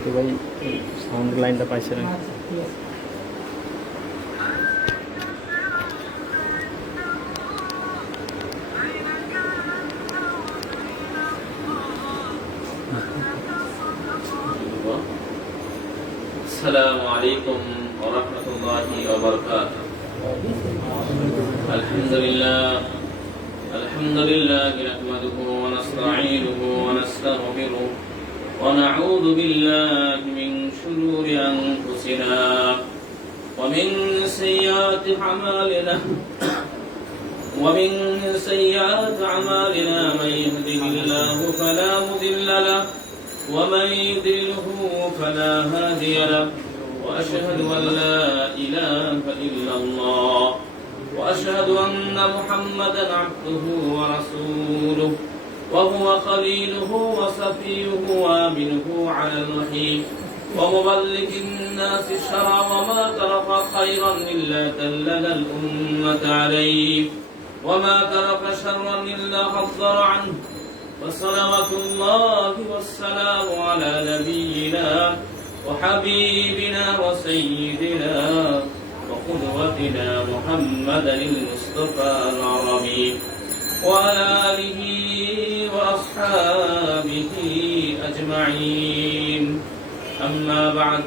মাহাতো ভাই সাউন্ড লাইনটা পাইছে না। السلام عليكم ورحمة الله وبركاته. الحمد لله نحمده ونستعينه ونستغفره ونعوذ بالله من شرور أنفسنا ومن سيئات أعمالنا من يهده الله فلا مضل له ومن يضلله فلا هادي له وأشهد أن لا إله إلا الله وأشهد أن محمدا عبده ورسوله وهو خليله وصفيه وامنه على الوحي ومبلغ الناس الشرع وما ترك خيرا إلا دلل الأمة عليه وما ترك شرا إلا حذر عنه وصلوات الله والسلام على نبينا وحبيبنا وسيدنا وقدوتنا محمدا المصطفى العربي وعلى آله وأصحابه أجمعين. أما بعد،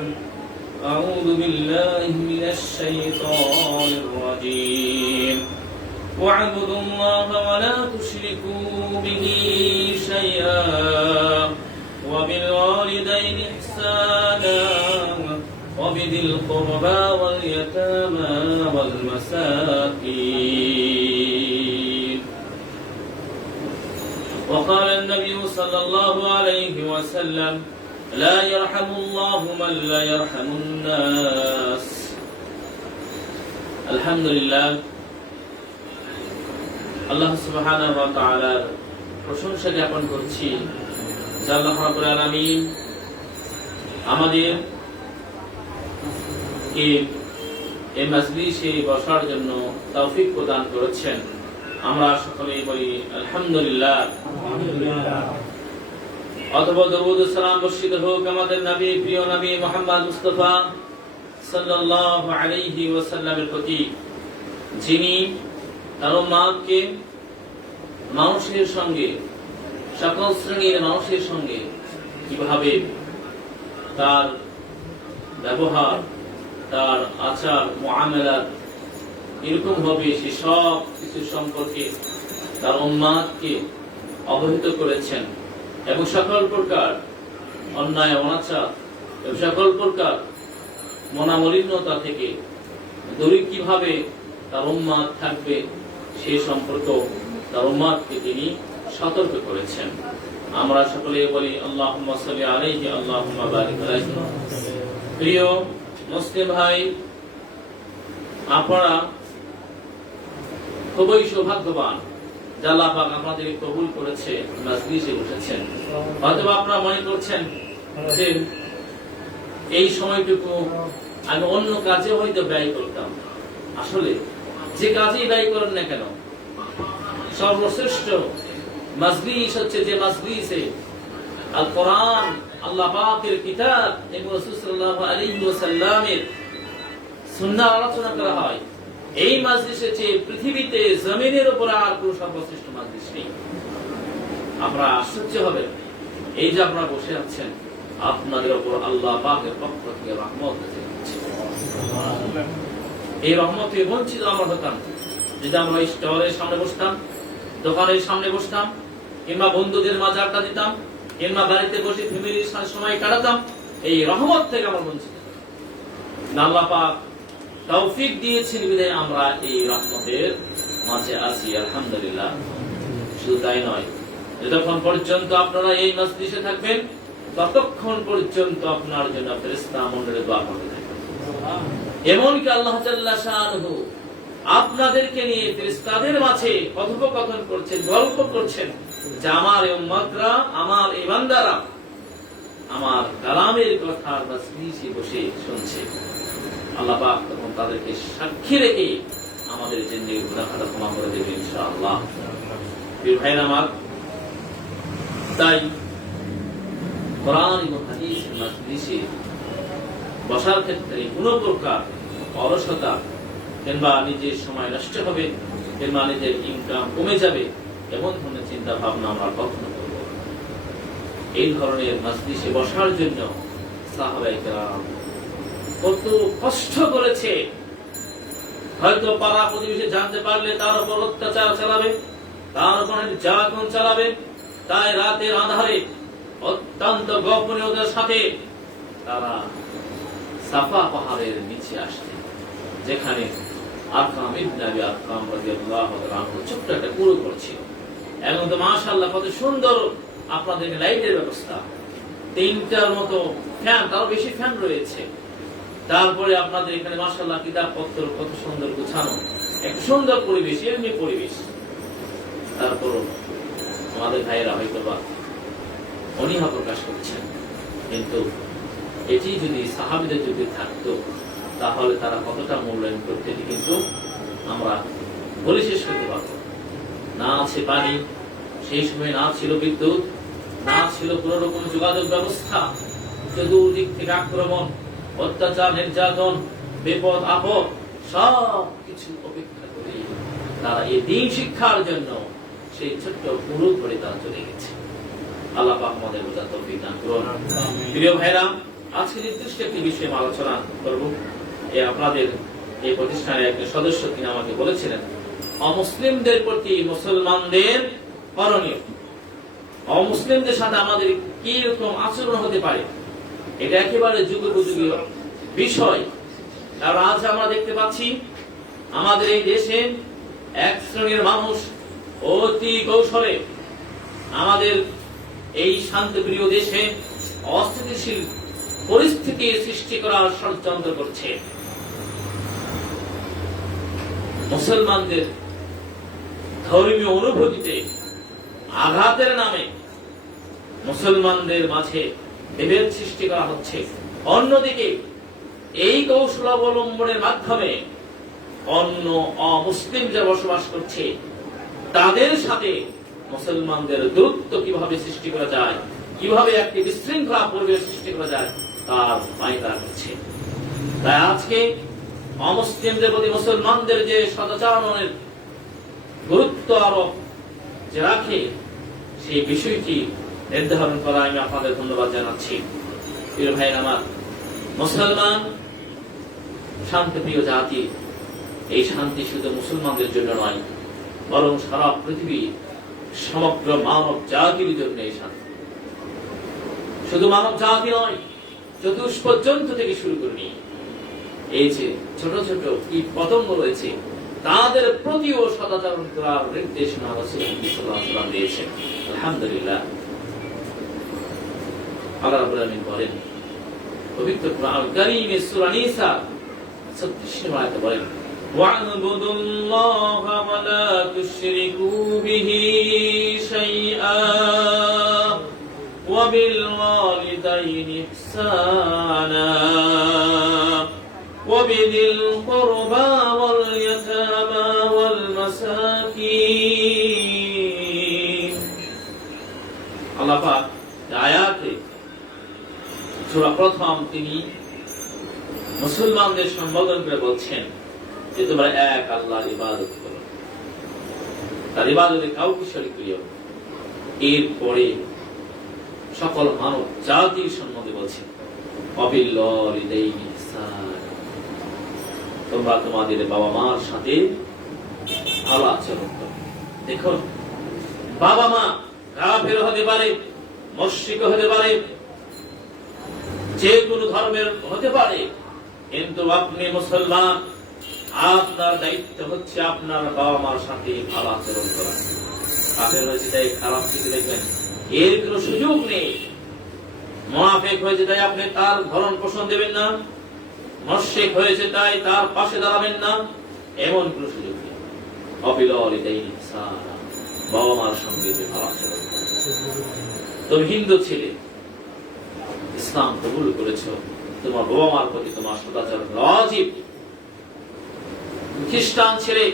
أعوذ بالله من الشيطان الرجيم. واعبدوا الله ولا تشركوا به شيئا وبالوالدين إحسانا وبذي القربى واليتامى والمساكين. وقال النبي صلى الله عليه وسلم: لا يرحم الله من لا يرحم الناس. الحمد لله, আল্লাহ সুবহানাহু ওয়া তাআলার প্রশংসা জ্ঞাপন করছি যে আল্লাহ রাব্বুল আলামিন আমাদের এই মাজলিসে বসার জন্য তৌফিক প্রদান করেছেন। আমরা সকলেই বলি আলহামদুলিল্লাহ। অথবা দরুদ ও সালাম বর্ষিত হোক আমাদের নবী, প্রিয় নবী মুহাম্মদ মুস্তাফা সাল্লাল্লাহু আলাইহি ওয়াসাল্লামের প্রতি, যিনি তার উম্মতকে মানুষের সঙ্গে, সকল শ্রেণীর মানুষের সঙ্গে কিভাবে তার ব্যবহার, তার আচার মুআমালাত এরকম হবে সে সব কিছু সম্পর্কে তার উম্মতকে অবহিত করেছেন এবং সকল প্রকার অন্যায় অনাচার এবং সকল প্রকার মনোমালিন্যতা থেকে দূরে কিভাবে তার উম্মত থাকবে সে সম্পর্ক তার উম্মতকে তিনি সতর্ক করেছেন। আমরা সকলে বলি আল্লাহুম্মা সাল্লি আলাইহি আল্লাহুম্মা বারিক আলাইহি। প্রিয় মুসলিম ভাই, আপনারা খুবই সৌভাগ্যবান যে আল্লাহ পাক আপনাদেরকে কবুল করেছে, মাজলিসে বসেছেন। হয়তো আপনারা মনে করছেন যে এই সময়টুকু আমি অন্য কাজে হয়তো ব্যয় করতাম। আসলে যে কাজেই ব্যয় করেন না কেন, সর্বশ্রেষ্ঠ মাজলিস হচ্ছে যে মাজলিসে আল কোরআন, আল্লাহ পাকের কিতাব এবং রাসূল সাল্লাল্লাহু আলাইহি ওয়াসাল্লামের সুন্নাহ আলোচনা করা হয়। এই মাজলিসে চেয়ে পৃথিবীতে জমিনের উপর আর কোনো সর্বশ্রেষ্ঠ মাজলিস নেই। আমরা আশ্চর্য হবেন, এই যে আপনারা বসে আছেন, আপনাদের উপর আল্লাহ পাকের পক্ষ থেকে রহমত এসেছে। এই রহমত থেকে বঞ্চিত আমরা হতাম যদি আমরা স্টলের সামনে বসতাম, দোকানের সামনে বসতাম, কিংবা বন্ধুদের মাঝে আড্ডা দিতাম, কিংবা বাড়িতে বসে ফ্যামিলির সাথে সময় কাটাতাম। এই রহমত থেকে আমরা বঞ্চিত। আল্লাহ পাক তৌফিক দিয়েছেন বিধায় আমরা এই রহমতের মাঝে আছি, আলহামদুলিল্লাহ। শুধু তাই নয়, যতক্ষণ পর্যন্ত আপনারা এই মজলিসে থাকবেন ততক্ষণ পর্যন্ত আপনার জন্য ফেরেশতা মণ্ডলী দোয়া করতে থাকবেন। এমনকি আল্লাহ জাল্লা শাআনুহু আপনাদেরকে নিয়ে ফেরেশতাদের মাঝে কথোপকথন করছেন, গল্প করছেন যে আমার এই উম্মতরা, আমার এই বান্দারা আমার কালামের কথা মজলিসে বসে শুনছে। আল্লাহ পাক তখন তাদেরকে সাক্ষী রেখে আমাদের জিন্দেগির গুনাহ খাতা ক্ষমা করে দেবে ইনশাআল্লাহ। প্রিয় ভাইরা আমার, তাই কোরআন এবং হাদিসের মাজলিসে বসার ক্ষেত্রে কোনো প্রকার অলসতা কিংবা নিজের সময় নষ্ট হবে কিংবা নিজের ইনকাম কমে যাবে এমন ধরনের চিন্তা ভাবনা আমরা কখনো করব না। এই ধরনের মাজলিসে বসার জন্য সাহাবায়ে কেরাম কত কষ্ট করেছে। হয়তো পাড়া প্রতিবেশী জানতে পারলে তার উপর অত্যাচার চালাবে, তার উপর নির্যাতন চালাবে, তাই রাতের আঁধারে অত্যন্ত গোপনীয়তার সাথে তারা সাফা পাহাড়ের নিচে আসতেন, যেখানে আরকাম ইবনে আবি আরকাম রাদিয়াল্লাহু তাআলা আনহু ছোট্ট একটা কুয়ো করেছিল। এবং তো মাশাআল্লাহ কত সুন্দর আপনাদের লাইটের ব্যবস্থা, 3টার মতো ফ্যান, তারও বেশি ফ্যান রয়েছে। তারপরে আপনাদের এখানে মাশাআল্লাহ কিতাবপত্র কত সুন্দর গোছানো, একটা সুন্দর পরিবেশ, এমনি পরিবেশ। তারপর আমাদের ভাইয়েরা হয়তো বা অনীহা প্রকাশ করছেন, কিন্তু এটি যদি সাহাবীদের যুগে থাকতো তাহলে তারা কতটা মূল্যায়ন করতে কিন্তু আমরা বলে শেষ করতে পারব না। আছে পানি, সেই সময় না ছিল বিদ্যুৎ, না ছিল কোন রকম যোগাযোগ ব্যবস্থা, চতুর্দিক থেকে আক্রমণ, অত্যাচার, নির্যাতন, বিপদ আপদ সব কিছু অপেক্ষা করে তারা এই দ্বীন শিক্ষার জন্য সেই ছোট্ট পুরো করে তারা চলে গেছে। আল্লাহ পাক আমাদের বোঝার তৌফিক দান করুন। প্রিয় ভাইরা, আজকে নির্দিষ্ট একটি বিষয়ে আলোচনা করব। আপনাদের এই প্রতিষ্ঠানের একজন সদস্য তিনি আমাকে বলেছিলেন অমুসলিমদের প্রতি মুসলমানদের করণীয়, অমুসলিমদের সাথে আমাদের কি রকম আচরণ হতে পারে, এটা একেবারে যুগোপযোগী বিষয়। আর আজ আমরা দেখতে পাচ্ছি আমাদের এই দেশে এক শ্রেণীর মানুষ অতি কৌশলে আমাদের এই শান্তিপ্রিয় দেশে অস্থিতিশীল পরিস্থিতি সৃষ্টি করার ষড়যন্ত্র করছে। মুসলমানদের ধর্মীয় অনুভূতিতে আঘাতের নামে মুসলমানদের মাঝে বিভেদ সৃষ্টি করা হচ্ছে। অন্যদিকে এই কৌশল অবলম্বনের মাধ্যমে অন্য অমুসলিম যারা বসবাস করছে তাদের সাথে মুসলমানদের দূরত্ব কিভাবে সৃষ্টি করা যায়, কিভাবে একটি বিশৃঙ্খলা পরিবেশ সৃষ্টি করা যায় তার পায়তারা করছে। তাই আজকে অমুসলিমদের প্রতি মুসলমানদের যে সদাচরণের গুরুত্ব আরোপ যে রাখে সেই বিষয়টি নির্ধারণ করা আমি আপনাদের ধন্যবাদ জানাচ্ছি। প্রিয় ভাইয়ের আমার, মুসলমান শান্তিপ্রিয় জাতি। এই শান্তি শুধু মুসলমানদের জন্য নয়, বরং সারা পৃথিবীর সমগ্র মানব জাতির জন্য এই শান্তি। শুধু মানব জাতি নয়, চতুষ্পদ জন্তু থেকে শুরু করে নিয়ে এই যে ছোট ছোট কীট পতঙ্গ রয়েছে তাদের প্রতিও সদাচরণ করার নির্দেশনা রাসূলুল্লাহ সাল্লাল্লাহু আলাইহি ওয়াসাল্লাম দিয়েছেন। আলহামদুলিল্লাহ, আল্লাহ রাব্বুল আলামিন বলেন পবিত্র কোরআন কারীমে সূরা নিসা 36 আয়াতে বলেন ওয়া'বুদুল্লাহা ওয়া লা তুশরিকু বিহি শাইআ ওয়া বিল ওয়ালিদাইনি ইহসানা ওয়া বিযিল কুরবা ওয়াল ইয়াতামা ওয়াল মাসাকিন। আল্লাহ পাক আয়াতে সূরা প্রথম তিনি মুসলমানদের সম্বোধন করে বলছেন যে তোমরা এক আল্লাহর ইবাদত করো, তার ইবাদতে কাউকে শরীক করিও না। এরপরে সকল মানব জাতির সম্বন্ধে বলছেন ওয়াবিল ওয়ালিদাইনি ইহসানা, তোমরা তোমাদের বাবা মার সাথে ভালো আচরণ করো। দেখুন, বাবা মা কাফের হতে পারে, মুশরিক হতে পারে, যে কোনো ধর্মের হতে পারে, কিন্তু আপনি মুসলমান, আপনার দায়িত্ব হচ্ছে আপনার বাবা মার সাথে ভালো আচরণ করা। কাফের হয়েছে তাই খারাপ কিছু দেখবেন এর কোনো সুযোগ নেই। মুনাফিক হয়েছে তাই আপনি তার ভরণ পোষণ দেবেন না, মুশরিক হয়েছে তাই তার পাশে দাঁড়াবেন না, এমন কোনো সুযোগ নেই। ওয়াবিল ওয়ালিদাইনি ইহসানা, বাবা মার সঙ্গে ভালো আচরণ করা। তুমি হিন্দু ছিলে, ইসলাম কবুল করেছো, তোমার বাবা মার প্রতি তোমার সদাচরণ ওয়াজিব। খ্রিস্টান ছেলে,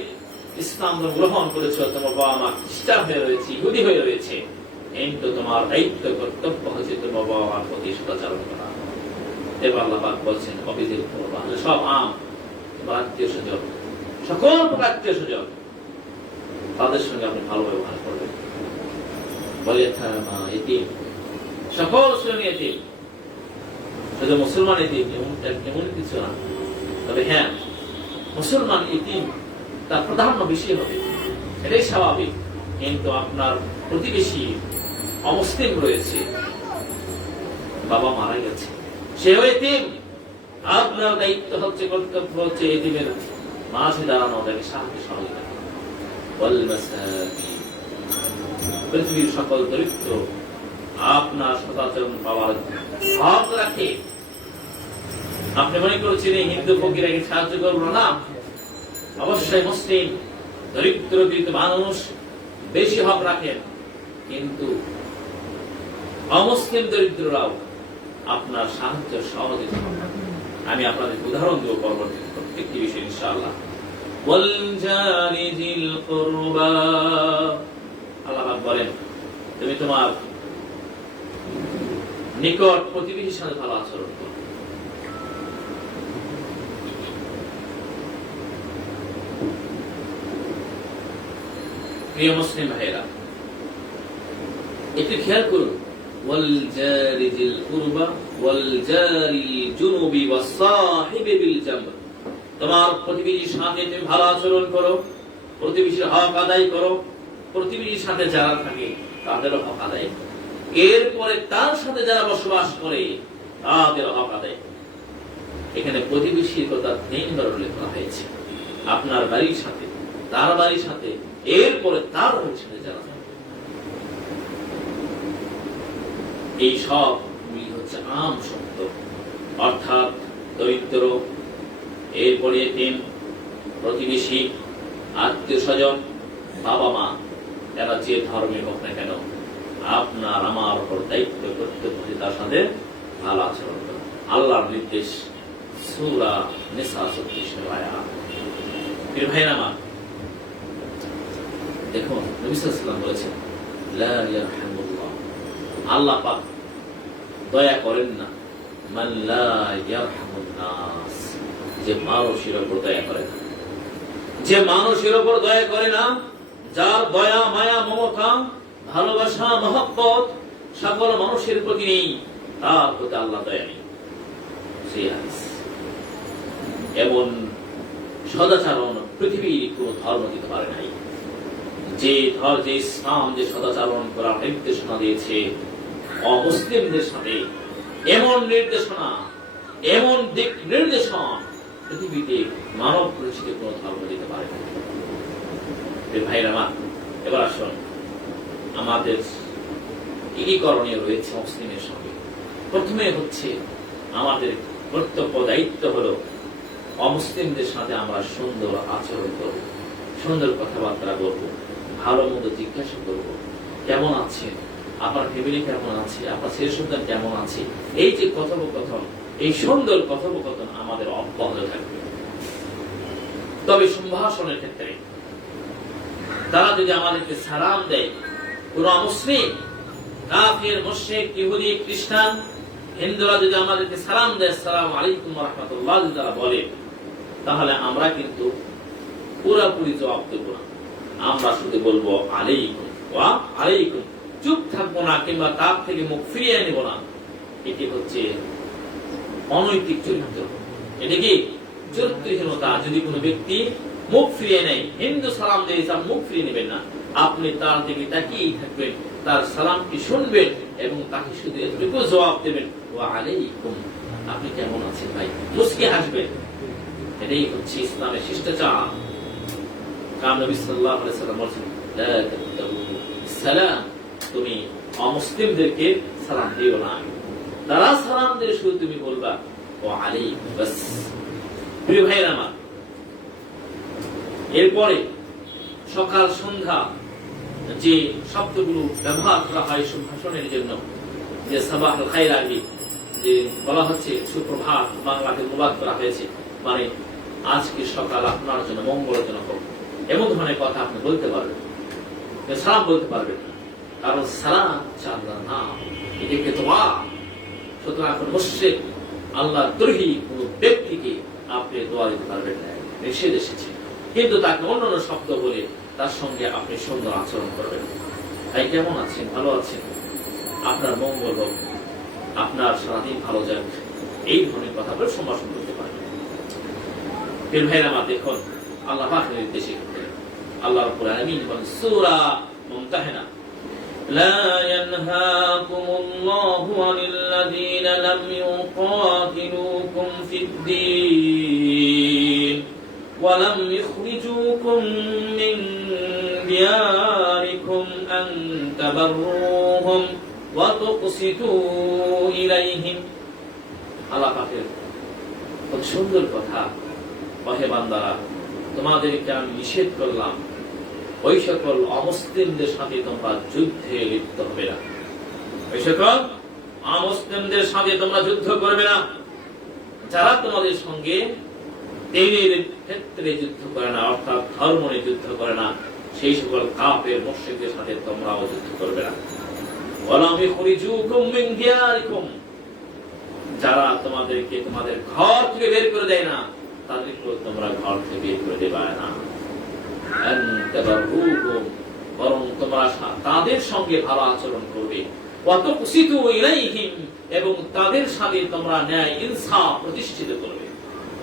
ইসলাম গ্রহণ করেছো, তোমার বাবা মা খ্রিস্টান হয়ে রয়েছে, ইহুদি হয়ে রয়েছে, কিন্তু তোমার দায়িত্ব কর্তব্য হচ্ছে তোমার বাবা মার প্রতি সদাচরণ করা। এবার আল্লাহ পাক বলছেন অবিধির করবা, সব তোমার আত্মীয় স্বজন, সকল প্রকার আত্মীয় স্বজন, তাদের সঙ্গে আপনি ভালো ব্যবহার করবেন। বলে এতিম, সকল শ্রেণী এতিম, শুধু মুসলমান এতিম এমন কিছু না। তবে হ্যাঁ, মুসলমান এতিম তার প্রাধান্য বেশি হবে, এটাই স্বাভাবিক। কিন্তু আপনার প্রতিবেশী অমুসলিম রয়েছে, বাবা মারা গেছে, সেও এতিম, আপনার দায়িত্ব হচ্ছে, কর্তব্য হচ্ছে এতিমের মাঝে দাঁড়ানো, তাকে সাহায্য সহযোগিতা করা। পৃথিবীর সকল দরিদ্র আপনার সদাচরণ পাওয়ার হক রাখে। আপনি মনে করেছেন এই হিন্দু ফকিরাকে সাহায্য করবো না? অবশ্যই মুসলিম দরিদ্র মানুষ বেশি হক রাখেন, কিন্তু অমুসলিম দরিদ্ররাও আপনার সাহায্য সহযোগিতা করবেন। আমি আপনাদের উদাহরণ দেব পরবর্তী প্রত্যেকটি বিষয় ইনশাআল্লাহ। আল্লাহ বলেন তুমি তোমার নিকট প্রতিবেশীর সাথে ভালো আচরণ করো। প্রিয় মুসলিম ভাইরা, একটু খেয়াল করুন, ওয়াল জারি যিল কুরবা ওয়াল জারিল জুনুবি ওয়াস সাহিবি বিল জামব, তোমার প্রতিবেশীর সাথে তুমি ভালো আচরণ করো, প্রতিবেশীর হক আদায় করো, প্রতিবেশীর সাথে যারা থাকে তাদের হক আদায় করো, এরপরে তার সাথে যারা বসবাস করে তাদের হক আদায় করো। এখানে প্রতিবেশীর কথা 3 বার উল্লেখ করা হয়েছে, আপনার বাড়ির সাথে, তার বাড়ির সাথে, এরপরে তার বাড়ির সাথে যারা থাকে। এই সব হচ্ছে আম শব্দ, অর্থাৎ দরিদ্র, এরপরে এতিম, প্রতিবেশী, আত্মীয় স্বজন, বাবা মা, এরা যে ধর্মে হোক না কেন, আপনার আমার উপর দায়িত্ব কর্তব্য তার সাথে ভালো আচরণ করা। আল্লাহর নির্দেশ, সূরা নিসা 36 আয়াত। প্রিয় ভাইরা আমার, দেখুন নবী সাল্লাল্লাহু আলাইহি ওয়াসাল্লাম বলেছেন, লা ইয়ারহামুল্লাহ, আল্লাহ পাক দয়া করেন না, মান লা ইয়ারহামুন নাস, যে মানুষের উপর দয়া করে না, যে মানুষের উপর দয়া করে না, যার দয়া মায়া মমতা ভালোবাসা মহব্বত সকল মানুষের প্রতি নেই, তার প্রতি আল্লাহ দয়া নেই। এমন সদাচরণ পৃথিবীর কোন ধর্ম দিতে পারে নাই। যে ইসলাম যে সদাচরণ করার নির্দেশনা দিয়েছে অমুসলিমদের সাথে, এমন নির্দেশনা, এমন দিক নির্দেশন পৃথিবীতে মানব পরিচিত কোন ধর্ম দিতে পারে না। ভাইরা আমার, এবার আসুন আমাদের কি কি করণীয় রয়েছে মুসলিমের সঙ্গে। প্রথমে হচ্ছে আমাদের কর্তব্য দায়িত্ব হলো অমুসলিমদের সাথে আমরা সুন্দর আচরণ করব, সুন্দর কথাবার্তা বলবো, ভালো মন্দ জিজ্ঞাসা করব, কেমন আছেন, আপনার ফ্যামিলি কেমন আছে, আপনার ছেলে সন্তান কেমন আছে। এই যে কথোপকথন, এই সুন্দর কথোপকথন আমাদের অব্যাহত থাকবে। তবে সম্ভাষণের ক্ষেত্রে তারা যদি আমাদেরকে সালাম দেয়, কোন মুসলিম, কাফির, মুশরিক, ইহুদি, খ্রিস্টান, হিন্দুরা যদি আমাদেরকে সালাম দেয়, আসসালামু আলাইকুম ওয়া রাহমাতুল্লাহ যদি তারা বলে, তাহলে আমরা কিন্তু পুরোপুরি জবাব দেব না, আমরা শুধু বলবো আলাইকুম ওয়া আলাইকুম, চুপ থাকবো না কিংবা তার থেকে মুখ ফিরিয়ে নেব না। এটি হচ্ছে অনৈতিক চরিত্র, এটা কি চরিত্রহীনতা। যদি কোনো ব্যক্তি মুখ ফিরিয়ে নেয়, হিন্দু সালাম দিয়ে তার মুখ ফিরিয়ে নেবেন না, আপনি তার দিকে তাকিয়েই থাকবেন, তার সালামটি শুনবেন এবং তাকে শুধু এতটুকু জবাব দেবেন, ওয়া আলাইকুম, আপনি কেমন আছেন ভাই, মুস্কি হাসবেন। এটাই হচ্ছে ইসলামের শিষ্টাচার। কারণ নবী সাল্লাল্লাহু আলাইহি ওয়াসাল্লাম বলেছেন, লা তাবতাগু সালাম, তুমি অমুসলিমদেরকে সালাম দিও না, তারা সালাম দিয়ে শুধু তুমি বলবা ওয়া আলাইকুম বাস। প্রিয় ভাইরা আমার, এরপরে সকাল সন্ধ্যা যে শব্দগুলো ব্যবহার করা হয় সম্ভাষণের জন্য, যে সাবাহুল খাইর আগে যে বলা হচ্ছে সুপ্রভাত, বাংলাতে অনুবাদ করা হয়েছে, মানে আজকে সকাল আপনার জন্য মঙ্গলজনক হোক, এমন ধরনের কথা আপনি বলতে পারবেন, সালাম বলতে পারবেন। কারণ সালাম হচ্ছে আল্লাহর নাম, এটাকে দোয়া। সুতরাং এখন মুশরিক আল্লাহ দ্রোহী কোন ব্যক্তিকে আপনি দোয়া দিতে পারবেন না, নিষেধ এসেছে। কিন্তু তাকে অন্যান্য শব্দ বলে তার সঙ্গে আপনি সুন্দর আচরণ করবেন। তাই কেমন আছেন, ভালো আছেন, আপনার মঙ্গল হোক, আপনার সারাদিন ভালো যাক, এই ধরনের কথা বলে সম্ভাষণ করতে পারবেন। ফির ভাইরা আমার দেখুন আল্লাহ পাকের নির্দেশে আল্লাহ রাব্বুল আলামিন বলেন সূরা মুমতাহিনা, লা ইয়ানহাকুমুল্লাহু আনিল লাযীনা লাম ইউকাতিলুকুম ফিদ-দীন ওয়া লাম ইখরিজুকুম মিন দিয়ারিকুম আন তাবাররুহুম ওয়া তুকসিতু ইলাইহিম। আল্লাহ পাকের কত সুন্দর কথা, ওহে বান্দারা, তোমাদেরকে আমি নিষেধ করলাম ওই সকল অমুসলিমদের সাথে তোমরা যুদ্ধে লিপ্ত হবে না, ওই সকল অমুসলিমদের সাথে তোমরা যুদ্ধ করবে না যারা তোমাদের সঙ্গে দ্বীনের ক্ষেত্রে যুদ্ধ করে না, অর্থাৎ ধর্ম নিয়ে যুদ্ধ করে না, সেই সকল কাফের মুশরিকদের সাথে তোমরাও যুদ্ধ করবে না। ওয়ালাম ইখরিজুকুম মিন দিয়ারিকুম, যারা তোমাদেরকে তোমাদের ঘর থেকে বের করে দেয় না, তাদেরকে তোমরা ঘর থেকে বের করে দেবে না। বরং তোমরা তাদের সঙ্গে ভালো আচরণ করবে, এবং তাদের সাথে তোমরা ন্যায় ইনসাফ প্রতিষ্ঠিত করবে।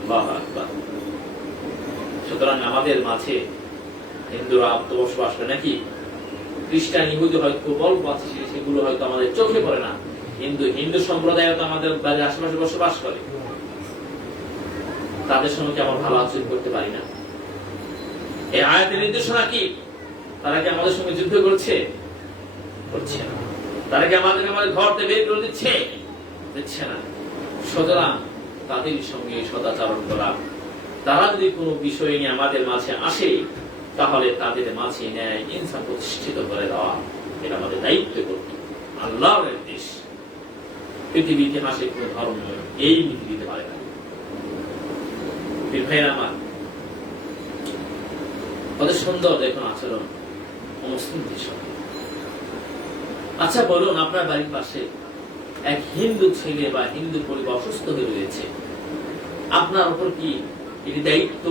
আল্লাহু আকবার। সুতরাং আমাদের মাঝে হিন্দুরা বসবাস করে নাকি, খ্রিস্টান ইহুদি হয়তো খুব অল্প আছে, সেগুলো হয়তো আমাদের চোখে পড়ে না, কিন্তু হিন্দু সম্প্রদায় তো আমাদের বাড়ির আশেপাশে বসবাস করে, তাদের সঙ্গে কি আমরা ভালো আচরণ করতে পারি না? এই আয়াতের নির্দেশনা কি? তারা কি আমাদের সঙ্গে যুদ্ধ করছে? করছে না। তারা কি আমাদেরকে আমাদের ঘর থেকে বের করে দিচ্ছে? দিচ্ছে না। সুতরাং তাদের সঙ্গে সদাচরণ করা, তারা যদি কোনো বিষয় নিয়ে আমাদের মাঝে আসে, তাহলে তাদের মাঝে ন্যায় ইনসাফ প্রতিষ্ঠিত করে দেওয়া, এটা আমাদের দায়িত্ব করতে। আল্লাহর নির্দেশ। পৃথিবী ইতিহাসে কোন ধর্ম এই নীতি দিতে পারে না। ভাইরা আমার, কত সুন্দর দেখুন আচরণ মুসলিমদের সঙ্গে। আচ্ছা বলুন, আপনার বাড়ির পাশে এক হিন্দু ছেলে বা হিন্দু পরিবার অসুস্থ হয়ে রয়েছে, আপনার উপর কি এটি দায়িত্ব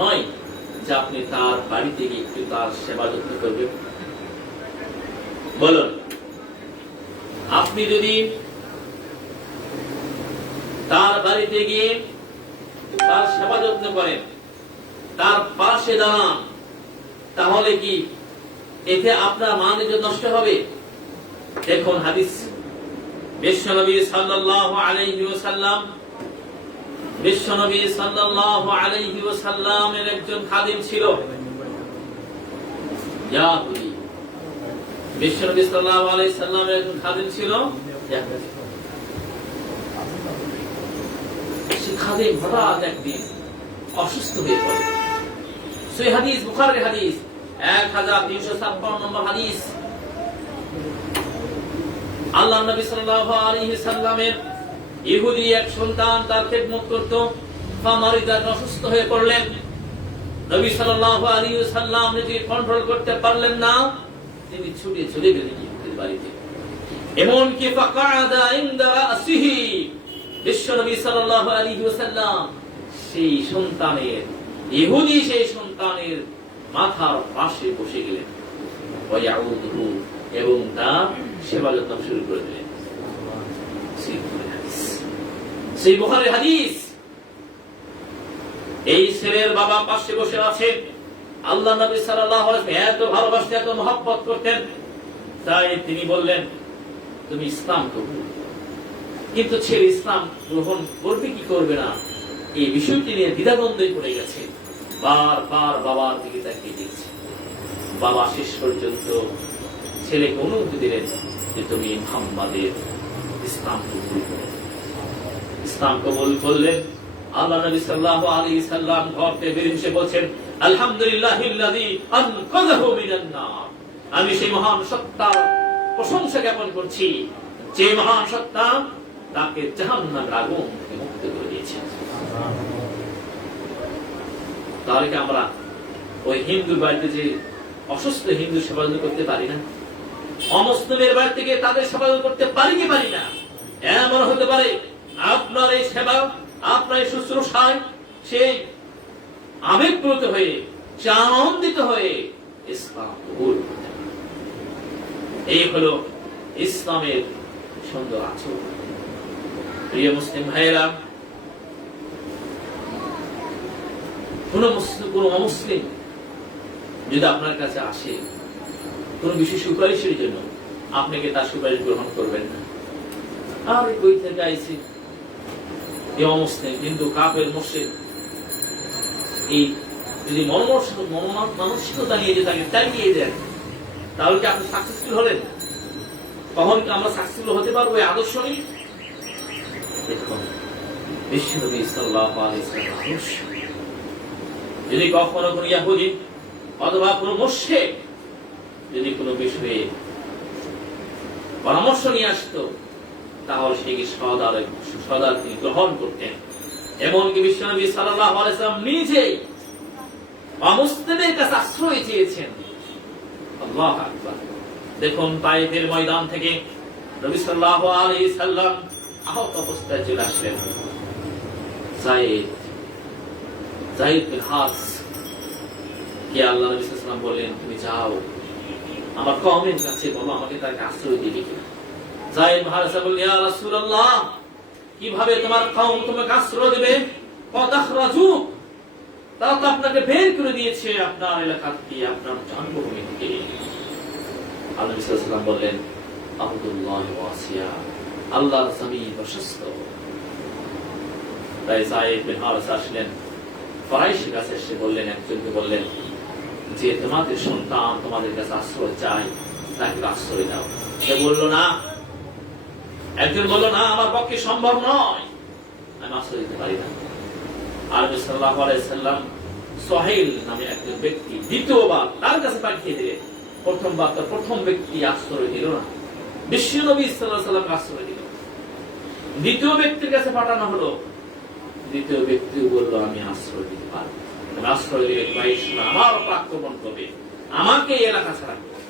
নয় যে আপনি তার বাড়িতে গিয়ে একটু তার সেবা যত্ন করবেন? বলুন, আপনি যদি তার বাড়িতে গিয়ে তার সেবা যত্ন করেন, তার পাশে দাঁড়ান, তাহলে কি এতে আপনার মান ইজ্জত নষ্ট হবে? দেখুন হাদিস, বিশ্বনবী সাল্লাল্লাহু আলাইহি ওয়াসাল্লাম, বিশ্বনবী সাল্লাল্লাহু আলাইহি ওয়াসাল্লামের একজন খাদিম ছিল ইয়াহুদি। বিশ্বনবী সাল্লাল্লাহু আলাইহি ওয়াসাল্লামের একজন খাদিম ছিল ইয়াহুদি। সে খাদিম হঠাৎ একদিন অসুস্থ হয়ে পড়ে। সেই হাদিস বুখারীর হাদিস 1356 নম্বর হাদিস। আল্লাহর নবী সাল্লাল্লাহু আলাইহি সাল্লামের ইহুদি এক সন্তান তার খেদমত করত, ফামারিদা অসুস্থ হয়ে পড়লেন। নবী সাল্লাল্লাহু আলাইহি সাল্লাম নিজে কন্ট্রোল করতে পারলেন না, তিনি ছুটে চলে গেলেন ইহুদির বাড়িতে। এমনকি ফাকাদা ইনদা রাসিহি, বিশ্বনবী সাল্লাল্লাহু আলাইহি ওয়াসাল্লাম সেই সন্তানের, ইহুদি সেই সন্তানের মাথার পাশে বসে গেলেন, ওয়ায়াউদুহু, এবং তার সেবা যত্ন শুরু করে দিলেন। সেই বুখারীর হাদিস। এই ছেলের বাবা পাশে বসে আছে, আল্লাহ নবী সাল্লাল্লাহু আলাইহি ওয়াসাল্লাম এত ভালোবাসতেন, এত মহব্বত করতেন, তাই তিনি বললেন তুমি ইসলাম কবুল। কিন্তু ছেলে ইসলাম গ্রহণ করবে কি করবে না, এই বিষয়টি নিয়ে দ্বিধাদ্বন্দ্বে পড়ে গেছে। বারবার বাবার দিকে তাকিয়ে দেখছে। বাবা শেষ পর্যন্ত ছেলেকে অনুমতি দিলেন যে তুমি মুহাম্মাদের ইসলাম কবুল করো। ইসলাম কবুল করলেন। আল্লাহ নবী সাল্লাল্লাহু আলাইহি সাল্লাম ঘর থেকে বের এসে বলেন, আলহামদুলিল্লাহিল্লাযী আনকাযাহু মিনান নার। আমি সেই মহান সত্তার প্রশংসা জ্ঞাপন করছি, যে মহান সত্তা তাকে জাহান্নামের আগুন থেকে মুক্ত করে দিয়েছেন। তাহলে কি আমরা ওই হিন্দুর বাড়িতে যে অসুস্থ হিন্দু সেবা করতে পারি না? অমুসলিমের বাড়ি থেকে তাদের সেবা করতে পারি কি পারি না? এমন হতে পারে আপনার এই সেবা, আপনার এই শুশ্রূষায় সে আবেগপ্রত হয়ে, সে আনন্দিত হয়ে ইসলাম কবুল করতে পারে। এই হলো ইসলামের সুন্দর আচরণ। প্রিয় মুসলিম ভাইয়েরা, কোন অমুসলিম যদি আপনার কাছে আসে কোন বিশেষ সুপারিশের জন্য, আপনাকে তার সুপারিশ গ্রহণ করবেন না। আর কই থেকে আইছি এই অমুসলিম, কিন্তু কাফের মুশরিক, এই যদি মানসিকতা নিয়ে যে তাকে চালিয়ে দেন, তাহলে কি আপনি সাকসেসফুল হলেন? কখন কি আমরা সাকসেসফুল হতে পারবো এই আদর্শ নিয়ে? দেখুন, বিশ্বনবী সাল্লাল্লাহু আলাইহি ওয়াসাল্লাম যদি কখনো কোন ইহুদি অথবা কোন মুশরিক যদি কোনো বিষয়ে পরামর্শ নিয়ে আসতো, তাহলে সেটি সদা তিনি গ্রহণ করতেন। এমনকি বিশ্বনবী সাল্লাল্লাহু আলাইহি ওয়াসাল্লাম নিজেই অমুসলিমদের কাছে আশ্রয় চেয়েছেন। আল্লাহু আকবার। দেখুন, তায়েফের ময়দান থেকে নবী সাল্লাল্লাহু আলাইহি ওয়াসাল্লাম আহত অবস্থায় চলে আসলেন। যায়েদ বিন হারিস কে আল্লাহ নবী সাল্লাল্লাহু আলাইহি ওয়াসাল্লাম বললেন, তুমি যাও আমার কওমের কাছে বলো আমাকে তাকে আশ্রয় দিবে কিনা। যায়েদ বিন হারিস বললেন, ইয়া রাসূলুল্লাহ, কিভাবে তোমার কওম তোমাকে আশ্রয় দেবে? ফাতাখরাজু, তারা তো আপনাকে বের করে দিয়েছে আপনার এলাকা থেকে, আপনার জন্মভূমি থেকে। আল্লাহ নবী সাল্লাল্লাহু আলাইহি ওয়াসাল্লাম বললেন, আব্দুল্লাহ ওয়াসিয়া, আল্লাহর জমিন প্রশস্ত। তাই যায়েদ বিন হারিস আসলেন, কুরাইশের কাছে এসে বললেন, একজনকে বললেন যে তোমাদের সন্তান তোমাদের কাছে আশ্রয় চাই, তাকে আশ্রয় দাও। সে বলল না। একজন বলল, না, আমার পক্ষে সম্ভব নয়, আমি আশ্রয় দিতে পারি না। আর নবী সাল্লাল্লাহু আলাইহি ওয়াসাল্লাম সুহাইল নামে একজন ব্যক্তি দ্বিতীয়বার তার কাছে পাঠিয়ে দিলেন। প্রথমবার তার প্রথম ব্যক্তি আশ্রয় দিল না, বিশ্বনবী সাল্লাল্লাহু আলাইহি ওয়াসাল্লাম আশ্রয় দিল। দ্বিতীয় ব্যক্তির কাছে পাঠানো হলো, দ্বিতীয় ব্যক্তি বলল, আমি আশ্রয় দিতে পারবো, আমি আশ্রয় দিলে কুরাইশ আমার উপর আক্রমণ করবে, আমাকে এই এলাকা ছাড়া করবে।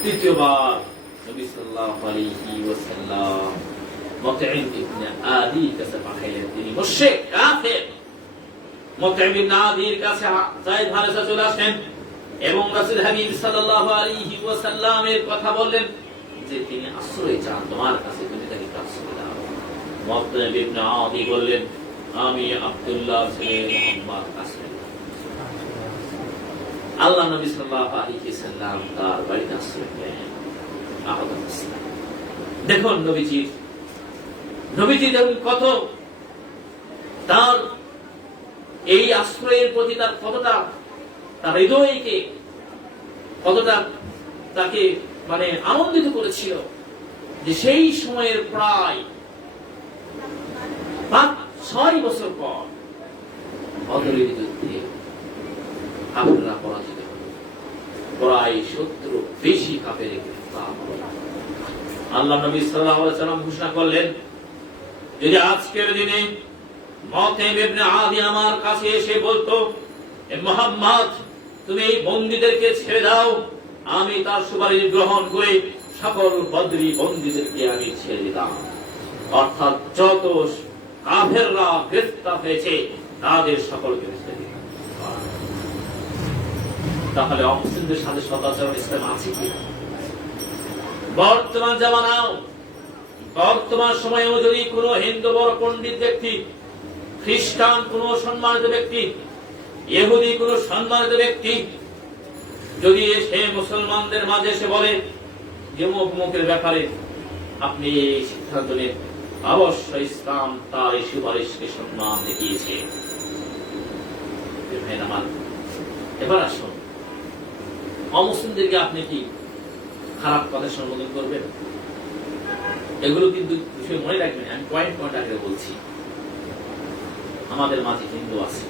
তৃতীয়বার নবী সাল্লাল্লাহু আলাইহি ওয়াসাল্লাম মুতঈম ইবনে আদির কাছে পাঠাইলেন। তিনি মুশরিক কাফের। মুতঈম ইবনে আদির কাছে যায়েদ হারিসা চলে আসেন এবং রাসূল হাবিব সাল্লাল্লাহু আলাইহি ওয়াসাল্লামের কথা বললেন যে তিনি আশ্রয় চান তোমার কাছে, তুমি তাকে আশ্রয় দাও। মুতঈম ইবনে আদি বললেন, আমি আব্দুল্লাহ ছেলে মুহাম্মদ আশ্রয় দাও। আল্লাহ নবী সাল্লাল্লাহু আলাইহি ওয়াসাল্লাম তার বাড়িতে আশ্রয় দেন। দেখুন নবীজি কত তার এই আশ্রয়ের প্রতি তার কতটা, তার হৃদয়কে কতটা তাকে মানে আনন্দিত করেছিল, যে সেই সময়ের প্রায় 5-6 বছর পর বদরের যুদ্ধে কাফেররা পরাজিত হল। প্রায় 70 বেশি কাফের গ্রেফতার হল। আল্লাহ নবী সাল্লাল্লাহু আলাইহি ওয়াসাল্লাম ঘোষণা করলেন, যদি আজকের দিনে মুতঈম ইবনে আদি আমার কাছে এসে বলতো, মুহাম্মদ তুমি এই বন্দীদেরকে ছেড়ে দাও, আমি তার সুপারিশ গ্রহণ করে সকল বদরি বন্দীদেরকে আমি ছেড়ে দিতাম। অর্থাৎ যত কাফেররা গ্রেফতার হয়েছে তাদের সকলকে ছেড়ে দিতাম। তাহলে অমুসলিমদের সাথে সদাচরণ ইসলাম আছে কি? বর্তমান জামানাও, বর্তমান সময়েও যদি কোন হিন্দু বড় পণ্ডিত ব্যক্তি, খ্রিস্টান কোন সম্মানিত ব্যক্তি, ইহুদি কোন সম্মানিত ব্যক্তি যদি এসে মুসলমানদের মাঝে এসে বলে যে মুখের ব্যাপারে আপনি এই সিদ্ধান্ত নেন, অবশ্যই ইসলাম তার এই সুপারিশকে সম্মান দেখিয়েছে। এবার আসুন, অমুসলিমদেরকে আপনি কি খারাপ কথা সম্বোধন করবেন? এগুলো কিন্তু বিষয় মনে রাখবেন। আমি পয়েন্ট আগে বলছি, আমাদের মাঝে হিন্দু আছে,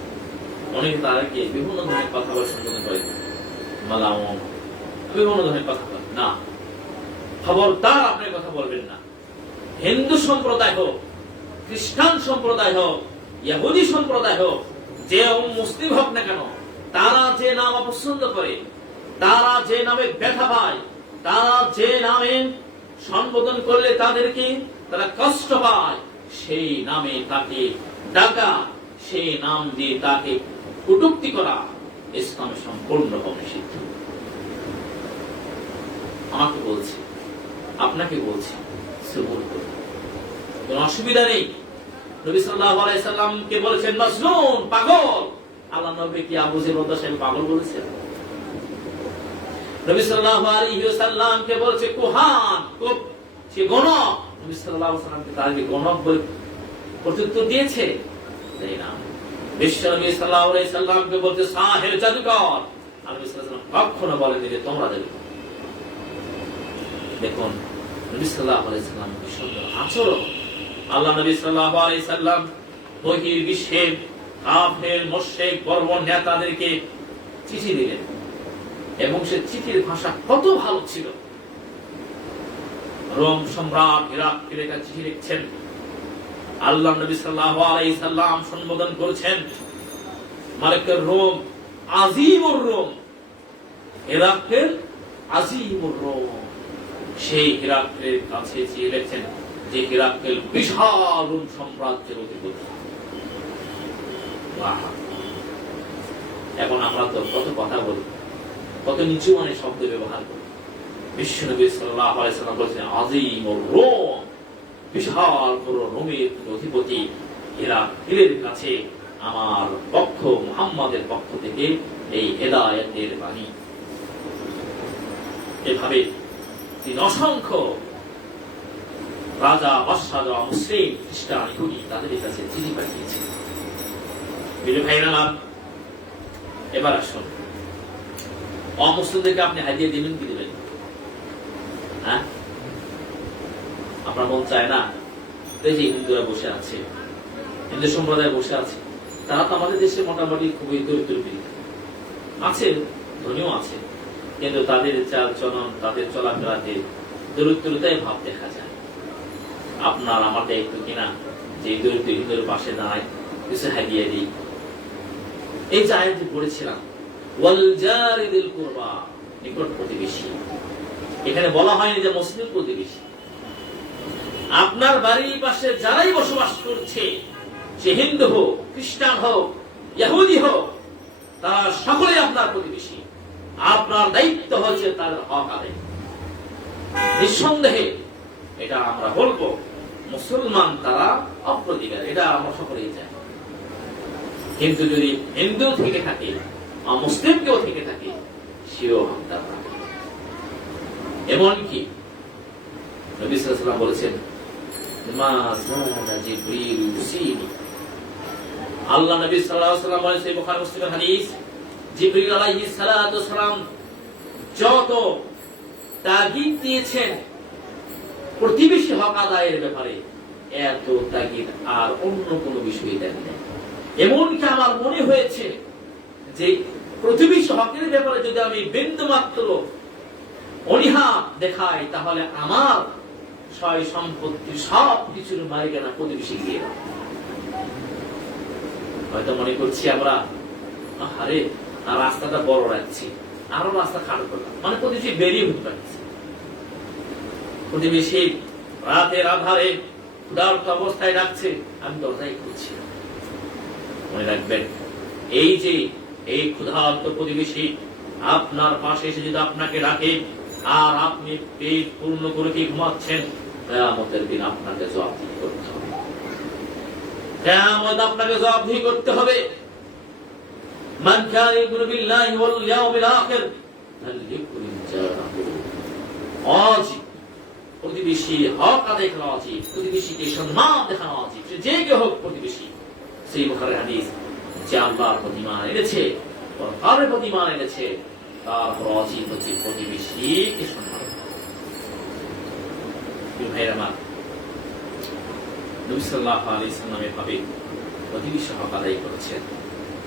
অনেকে তাদেরকে বিভিন্ন ধরনের কথা বলে সম্বোধন করে, মালাম বিভিন্ন ধরনের কথা বলে না। খবরদার আপনি কথা বলবেন না। হিন্দু সম্প্রদায় হোক, খ্রিস্টান সম্প্রদায় হোক, ইহুদি সম্প্রদায় হোক, যে মুসলিম হোক না কেন, তারা যে নাম অপছন্দ করে তারা যে নামে ব্যথা পায়, তারা যে নামে সম্বোধন করলে তাদেরকে তারা কষ্ট পায়, সেই নামে তাকে ডাকা, সেই নাম দিয়ে তাকে কটূক্তি করা ইসলামে সম্পূর্ণভাবে নিষিদ্ধ। আমাকে বলছি, আপনাকে বলছি, সবুর করুন, কোনো অসুবিধা নেই। নবী সাল্লাল্লাহু আলাইহি সাল্লামকে বলেছেন মাজনুন, পাগল। আল্লাহ নবী কি আবু জের সাহেব পাগল বলেছেন? নবী সাল্লাল্লাহু আলাইহি ওয়াসাল্লামকে বলেছে কুহান, সে গণক। নবী সাল্লাল্লাহু আলাইহি ওয়াসাল্লামকে তাকে গণক বলে প্রত্যুত্তর দিয়েছে? তাই না। বিশ্ব নবী সাল্লাল্লাহু আলাইহি সাল্লামকে বলতে সাহের জাদুকর। নবী সাল্লাল্লাহু আলাইহি ওয়াসাল্লাম কখনো বলেনি যে তোমরা জাদুকর। দেখুন নবী সাল্লাল্লাহু আলাইহি সাল্লাম কি সুন্দর আচরণ। আল্লাহ নবী সাল্লাল্লাহু আলাইহি সাল্লাম বহির বিশ্বের কাফের মুশরিক বর্বর নেতাদেরকে চিঠি দিলেন, এবং সে চিঠির ভাষা কত ভালো ছিল। রোম সম্রাট হিরাক্লির একটা চিঠি লিখছেন, আল্লাহ নবী সাল্লাল্লাহু আলাইহি সাল্লাম সম্বোধন করেছেন মালিকের রোম, আজিমুর রোম, হিরাক্লির আজিমুর রোম। সেই হিরাক্লির কাছে চিঠি লিখছেন যে হিরাক্লির বিশাল রোম সাম্রাজ্যের অধিপতি। এখন আমরা তো কত কথা বলি, কত নিচু মানের শব্দ ব্যবহার করি। বিশ্ব নবী সাল্লাল্লাহু আলাইহি সাল্লাম বলেছেন আজিমুর রোম, বিশাল বড় রোমের অধিপতি হিরাক্লির কাছে আমার পক্ষ, মুহাম্মাদের পক্ষ থেকে এই হেদায়েতের বাণী। এভাবে তিনি অসংখ্য রাজা, বাদশা, মুসলিম, খ্রিস্টান, ইহুদি তাদের কাছে চিঠি পাঠিয়েছেন। প্রিয় ভাইরা, এবার আসুন, অমুসলিমদেরকে আপনি হাদিয়া দিবেন কি দিবেন? হ্যাঁ, আপনার মন চায় না? এই যে হিন্দুরা বসে আছে, হিন্দু সম্প্রদায় বসে আছে, তারা তো আমাদের দেশে মোটামুটি খুবই দরিদ্র আছে, ধনীও আছে, কিন্তু তাদের চাল চলন, তাদের চলাফেরাতে দরিদ্রতাই ভাব দেখা যায়। আপনার আমার দায়িত্ব কিনা যে দরিদ্র হিন্দুর পাশে দাঁড়ায়, কিছু হাদিয়া দিই। এই যে আয়াতটি পড়েছিলাম, ওয়াল জারি যিল কুরবা, নিকট প্রতিবেশী, এখানে বলা হয়নি যে মুসলিম প্রতিবেশী। আপনার বাড়ির পাশে যারাই বসবাস করছে, সে হিন্দু হোক, খ্রিস্টান হোক, ইহুদি হোক, তারা সকলেই আপনার প্রতিবেশী। আপনার দায়িত্ব হচ্ছে তাদের হক আদায়। নিঃসন্দেহে এটা আমরা বলবো, মুসলমান তারা অপ্রতিকার, এটা আমরা সকলেই জানি। কিন্তু যদি হিন্দু থেকে থাকে, মুসলিম কেউ থেকে থাকে, সেও হকদার। এমনকি নবী সাল্লাল্লাহু আলাইহি ওয়াসাল্লাম বলেছেন, মা যাদা জিবরিল ইউসিনি। আল্লাহ নবী সাল্লাল্লাহু আলাইহি ওয়াসাল্লাম বলেছেন, বুখারী মুসলিমের হাদিস, জিবরিল আলাইহিস সালাতু ওয়াস সালাম যত তাগিদ দিয়েছেন প্রতিবেশী হক আদায়ের ব্যাপারে, এত তাগিদ আর অন্য কোনো বিষয়ে দেন না। এমনকি আমার মনে হয়েছে যে প্রতিবেশী হকের ব্যাপারে যদি আমি বিন্দুমাত্র অনীহা দেখাই, তাহলে আমার সয় সম্পত্তি সব কিছুর মালিকানা প্রতিবেশী দিয়ে দাও। হয়তো মনে করছি আমরা, আরে রাস্তাটা বড় রাখছি, আরো রাস্তা খাটো করলাম, মানে প্রতিবেশী বেরিয়ে উঠতে পারছে। প্রতিবেশী রাতের আধারে ক্ষুধার্ত অবস্থায় ডাকছে, আমি দরজায় খুঁজছি। মনে রাখবেন, এই যে এই ক্ষুধার্ত প্রতিবেশী আপনার পাশে এসে যদি আপনাকে ডাকে আর আপনি পেট পূর্ণ করে কি ঘুমাচ্ছেন, কিয়ামতের দিন আপনাকে জবাবদিহি করতে হবে। কিয়ামত আপনাকে জবাবদিহি করতে হবে। মান কানা ইউমিনু বিল্লাহি ওয়াল ইয়াউমিল আখির ফালইউকরিম জারাহু। ওয়াজিব প্রতিবেশী হক আদায় করা উচিত, প্রতিবেশীকে সম্মান দেখানো উচিত, যে কেউ হোক প্রতিবেশী। সেই বুখারী হাদিস, যে আল্লাহর প্রতি ঈমান এনেছে, পরকালের প্রতি ঈমান এনেছে, তার উচিত হচ্ছে প্রতিবেশীকে সম্মান করা। ভাইরা আমার, নবী সাল্লাল্লাহু আলাইহি সাল্লাম এভাবে প্রতিবেশী হক আদায় করেছেন।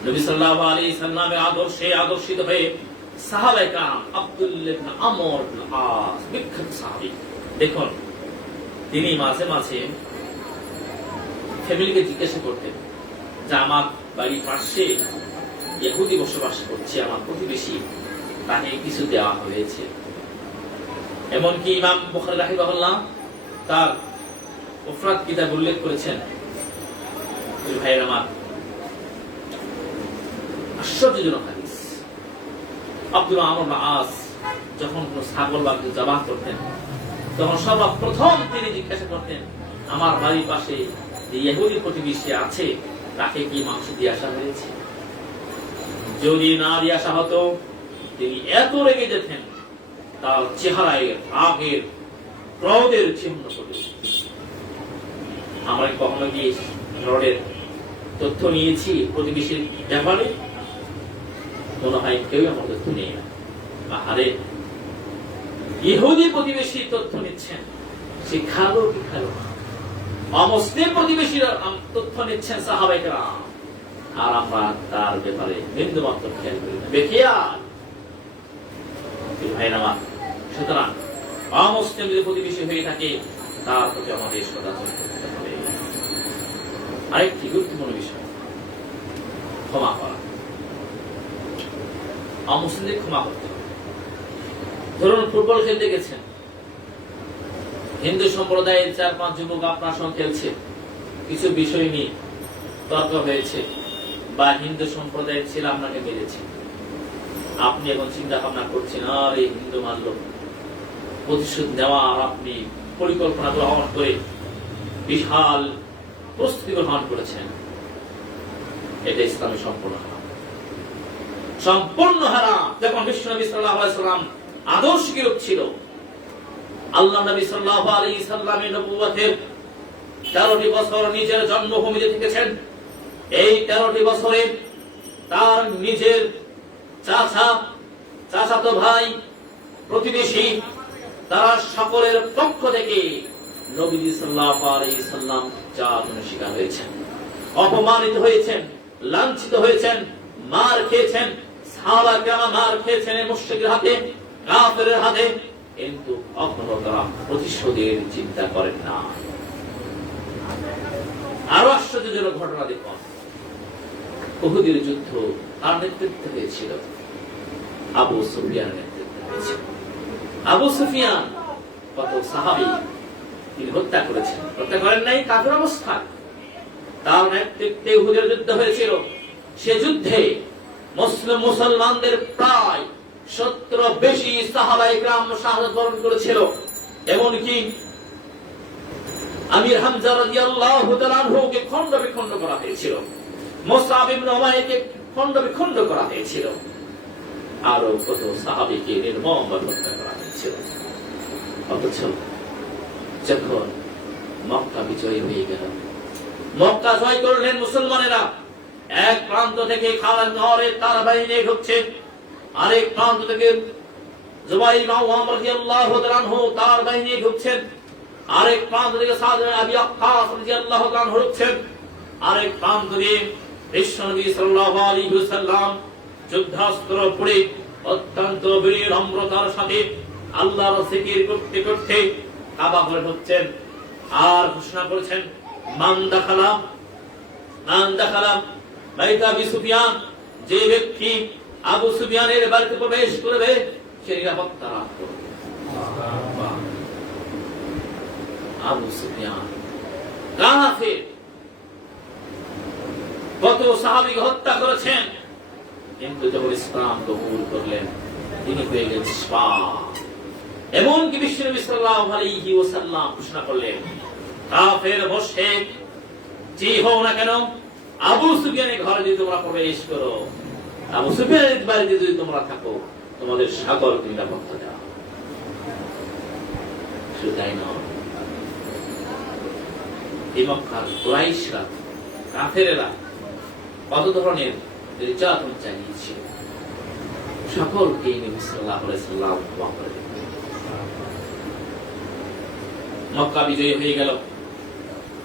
নবী সাল্লাল্লাহু আলাইহি সাল্লামের আদর্শে আদর্শিত হয়ে সাহাবায়ে কেরাম, আব্দুল্লাহ ইবনে আমর ইবনে আস, বিখ্যাত সাহাবী, দেখুন তিনি মাঝে মাঝে ফ্যামিলিকে জিজ্ঞাসা করতেন যে আমার বাড়ির পাশে ইহুদি বসবাস করছে, আমার প্রতিবেশী, তাকে কিছু দেওয়া হয়েছে। এমনকি ইমাম বুখারী রাহিমাহুল্লাহ তার মুফরাদ কিতাব উল্লেখ করেছেন। ভাইয়ের আমার, আশ্চর্যজনক হাদিস। আব্দুল্লাহ আমর ইবনে আস যখন কোন ছাগল বা জবাহ করতেন, তখন সর্বপ্রথম তিনি জিজ্ঞাসা করতেন, আমার বাড়ির পাশে যে ইহুদি প্রতিবেশী আছে তাকে কি মাংস দিয়ে আসা হয়েছে? যদি না দিয়ে আসা হতো তিনি এত রেগে যেতেন, তার চেহারায় রাগের ক্রোধের চিহ্ন পড়ে। আমরা কখনো কি রডের তথ্য নিয়েছি প্রতিবেশীর ব্যাপারে? মনে হয় কেউ আমার তথ্য নেই না। আরে ইহুদি প্রতিবেশীর তথ্য নিচ্ছেন, সে খালো কি খালো না। অমুসলিম প্রতিবেশীর তথ্য নিচ্ছেন সাহাবায়ে কেরাম, আর আমরা তার ব্যাপারে বিন্দুমাত্র খেয়াল করি না। বেখিয়াল ভাই নামা। সুতরাং অমুসলিম যদি প্রতিবেশী হয়ে থাকে তার প্রতি আমাদের সদাচরণ করতে হবে। আরেকটি গুরুত্বপূর্ণ বিষয়, ক্ষমা করা। অমুসলিমদের ক্ষমা করতে হবে। ধরুন ফুটবল খেলতে গেছেন, হিন্দু সম্প্রদায়ের 4-5 যুবক আপনার সঙ্গে খেলছে, কিছু বিষয় নিয়ে তর্ক হয়েছে, বা হিন্দু সম্প্রদায়ের ছেলে আপনাকে মেরেছে। আপনি এখন চিন্তা ভাবনা করছেন, আর এই হিন্দু মানল, প্রতিশোধ নেওয়া, আর আপনি পরিকল্পনা গ্রহণ করে বিশাল প্রস্তুতি গ্রহণ করেছেন। এটা ইসলামে সম্পূর্ণ হারাম, সম্পূর্ণ হারাম। যখন বিশ্বনবী সাল্লাল্লাহু আলাইহি সাল্লাম আদর্শ কিরূপ ছিল, আল্লাহ নবী সাল্লাল্লাহু আলাইহি সাল্লামের নবুয়তের 13টি বছর নিজের জন্মভূমিতে থেকেছেন। এই 13টি বছরে তার নিজের চাচাতো ভাই, প্রতিবেশী, তারা সকলের পক্ষ থেকে নবী সাল্লাল্লাহু আলাইহি সাল্লাম নির্যাতনের শিকার হয়েছেন, অপমানিত হয়েছেন, লাঞ্ছিত হয়েছেন, মার খেয়েছেন। সাহাবা কেরাম মার খেয়েছেন মুশরিকদের হাতে, কাফেরের হাতে, কিন্তু কখনো তারা প্রতিশোধের চিন্তা করেন না। আরো আশ্চর্যজনক ঘটনা দেখুন, উহুদের যুদ্ধ তার নেতৃত্বে হয়েছিল, আবু সুফিয়ানের নেতৃত্বে হয়েছিল। আবু সুফিয়ান কত সাহাবী তিনি হত্যা করেছেন, হত্যা করেন নাই কাফের অবস্থায়। তার নেতৃত্বে উহুদের যুদ্ধ হয়েছিল। সে যুদ্ধে মুসলমানদের প্রায় 70 বেশি সাহাবায়ে কেরাম শাহাদাত বরণ করেছিল। এমনকি আমির হামজা রাদিয়াল্লাহু তাআলা আনহুকে খণ্ড বিখণ্ড করা হয়েছিল, মুসআব ইবনে উমাইরকে খণ্ড বিখণ্ড করা হয়েছিল, আরো কত সাহাবীকে নির্মমভাবে হত্যা করা হয়েছিল। অথচ যখন মক্কা বিজয় হয়ে গেল, মক্কা জয় করলেন মুসলমানেরা, এক প্রান্ত থেকে খালিদ নহরের তার বাহিনী ঢুকছে, আরেক প্রান্ত থেকে জুবাইর ইবনে আওয়াম রাদিয়াল্লাহু তাআলা আনহু তার বাহিনী ঢুকছেন, আরেক প্রান্ত থেকে সাদ ইবনে আবি ওয়াক্কাস রাদিয়াল্লাহু তাআলা আনহু ঢুকছেন, আরেক প্রান্ত থেকে বিশ্বনবী সাল্লাল্লাহু আলাইহি ওয়াসাল্লাম যুদ্ধাস্ত্র পড়ে অত্যন্ত বিনম্রতার সাথে আল্লাহর জিকির করতে করতে কাবা ঘরে ঢুকছেন, আর ঘোষণা করেছেন, মান দাখালা বাইত আবি সুফিয়ান, যে ব্যক্তি আবু সুফিয়ানের বাড়িতে প্রবেশ করবে সে নিরাপত্তা লাভ করবে। আবু সুফিয়ান কাফের, কত সাহাবীকে হত্যা করেছেন, কিন্তু যখন ইসলাম কবুল করলেন তিনি হয়ে গেলেন নিষ্পাপ। এমনকি বিশ্বনবী সাল্লাল্লাহু আলাইহি ওয়াসাল্লাম ঘোষণা করলেন, কাফের মুশরিক যে হও না কেন, আবু সুফিয়ানের ঘরে যদি তোমরা প্রবেশ করো, আবু সুফিয়ানের বাড়িতে যদি তোমরা থাকো, তোমাদের সকল নিরাপত্তা দাও। শুধু তাই নয়, এই মক্কার কুরাইশরা, কাফেরেরা কত ধরনের নির্যাতন চালিয়েছিল, সকলকে নবী সাল্লাল্লাহু আলাইহি ওয়াসাল্লাম ক্ষমা করে দিলেন। মক্কা বিজয় হয়ে গেল,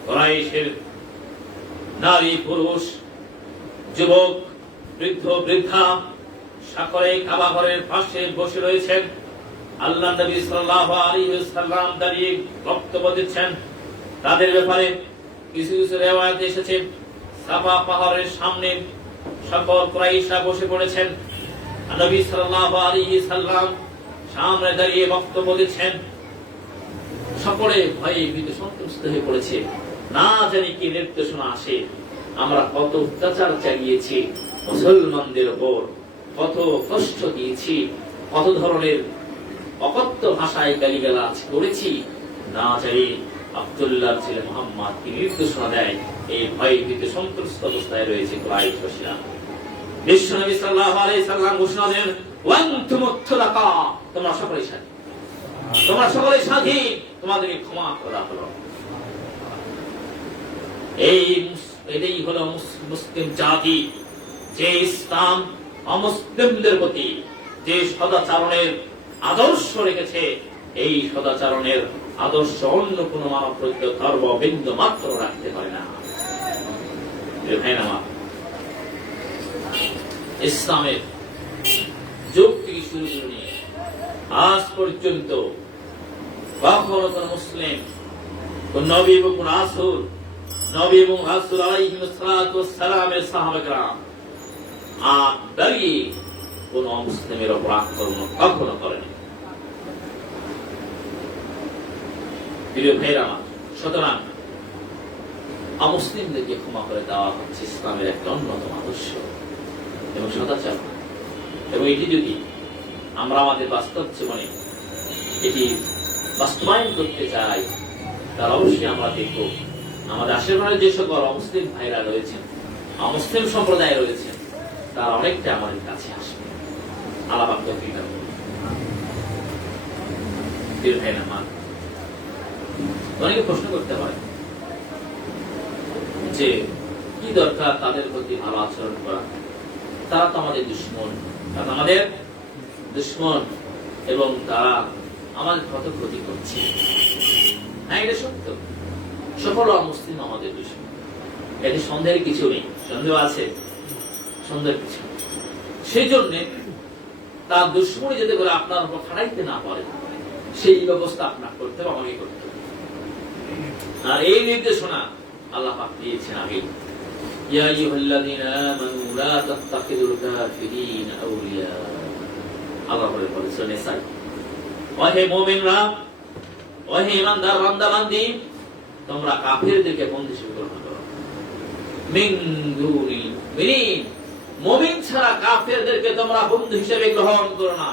কুরাইশের নারী পুরুষ যুবক বৃদ্ধ বৃদ্ধা সকলে কাবা ঘরের পাশে বসে রয়েছেন। আল্লাহ নবী সাল্লাল্লাহু আলাইহি ওয়াসাল্লাম দাঁড়িয়ে বক্তব্য দিচ্ছেন। তাদের ব্যাপারে কিছু কিছু রিওয়ায়াত এসেছে, সাফা পাহাড়ের সামনে সকল কুরাইশরা বসে পড়েছেন। নবী সাল্লাল্লাহু আলাইহি সাল্লাম সামনে দাঁড়িয়ে বক্তব্য দিচ্ছেন। সকলে ভয়ে ভীত সন্ত্রস্ত হয়ে পড়েছে, না জানি কি নির্দেশনা আসে। আমরা কত অত্যাচার চালিয়েছি মুসলমানদের উপর, কত কষ্ট দিয়েছি, কত ধরনের অকথ্য ভাষায় গালিগালাজ করেছি, না জানি আব্দুল্লাহর ছেলে মুহাম্মদ কি নির্দেশনা দেয়। এই ভয়ে ভীত সন্ত্রস্ত অবস্থায় রয়েছে কুরাইশরা। বিশ্বনবী সাল্লাল্লাহু আলাইহি সাল্লাম ঘোষণা দেন, ওয়ান্তুমুত তুলাকা, তোমরা সকলে স্বাধীন, তোমরা সকলে স্বাধীন, তোমাদেরকে ক্ষমা করা হলো। এটাই হলো মুসলিম জাতি, যে ইসলাম অমুসলিমদের প্রতি যে সদাচরণের আদর্শ রেখেছে, এই সদাচরণের আদর্শ অন্য কোন মানব প্রত্যেক ধর্ম বিন্দু মাত্র রাখতে পারে না। ইসলামের যুগ থেকে শুরু করে নিয়ে আজ পর্যন্ত কখনো কোন মুসলিম, কোন নবী এবং কোন রাসূল, নবী এবং রাসূল আলাইহিস সালাতু ওয়াস সালামের সাহাবাগণ দাঁড়িয়ে কোন মুসলিমের উপর আক্রমণ কখনো করেনি। প্রিয় ভাইরা, সুতরাং অমুসলিমদেরকে ক্ষমা করে দেওয়া হচ্ছে ইসলামের একটা অন্যতম আদর্শ এবং সদাচার। এবং এটি যদি আমরা আমাদের বাস্তব জীবনে এটি বাস্তবায়ন করতে চাই, তার অবশ্যই আমরা দেখব আমাদের আশেপাশে যে সকল অমুসলিম ভাইরা রয়েছেন, অমুসলিম সম্প্রদায় রয়েছেন, তারা অনেকটা আমাদের কাছে আসবে। আলাপ অনেকে প্রশ্ন করতে পারে যে কি দরকার তাদের প্রতি ভালো আচরণ করা, তারা তো আমাদের দুশমন, তারা আমাদের দুশমন এবং তারা আমাদের কত ক্ষতি করছে। হ্যাঁ, এটা সত্য, সকল মুসলিম আমাদের দুশমন, এটি সন্দেহের কিছু নেই। সন্দেহ আছে? সন্দেহের কিছু নেই। সেই জন্য তার দুশমনী যাতে করে আপনার উপর খাটাইতে না পারে, সেই ব্যবস্থা আপনার করতে হবে, আমাকে করতে হবে। আর এই নির্দেশনা আল্লাহ পাক দিয়েছেন আগে, ইয়া আইয়ুহাল্লাযীনা আমানু লা তাত্তাখিযুল কাফিরিনা আউলিয়া। আল্লাহ বলেছেন নিসা, ওহে মুমিনরা, ওহে ইমানদার বান্দা বান্দি, তোমরা কাফিরদেরকে বন্ধু হিসেবে গ্রহণ করো। মিন দুনিল মুমিনিন, মুমিন ছাড়া কাফিরদেরকে তোমরা বন্ধু হিসেবে গ্রহণ করো না।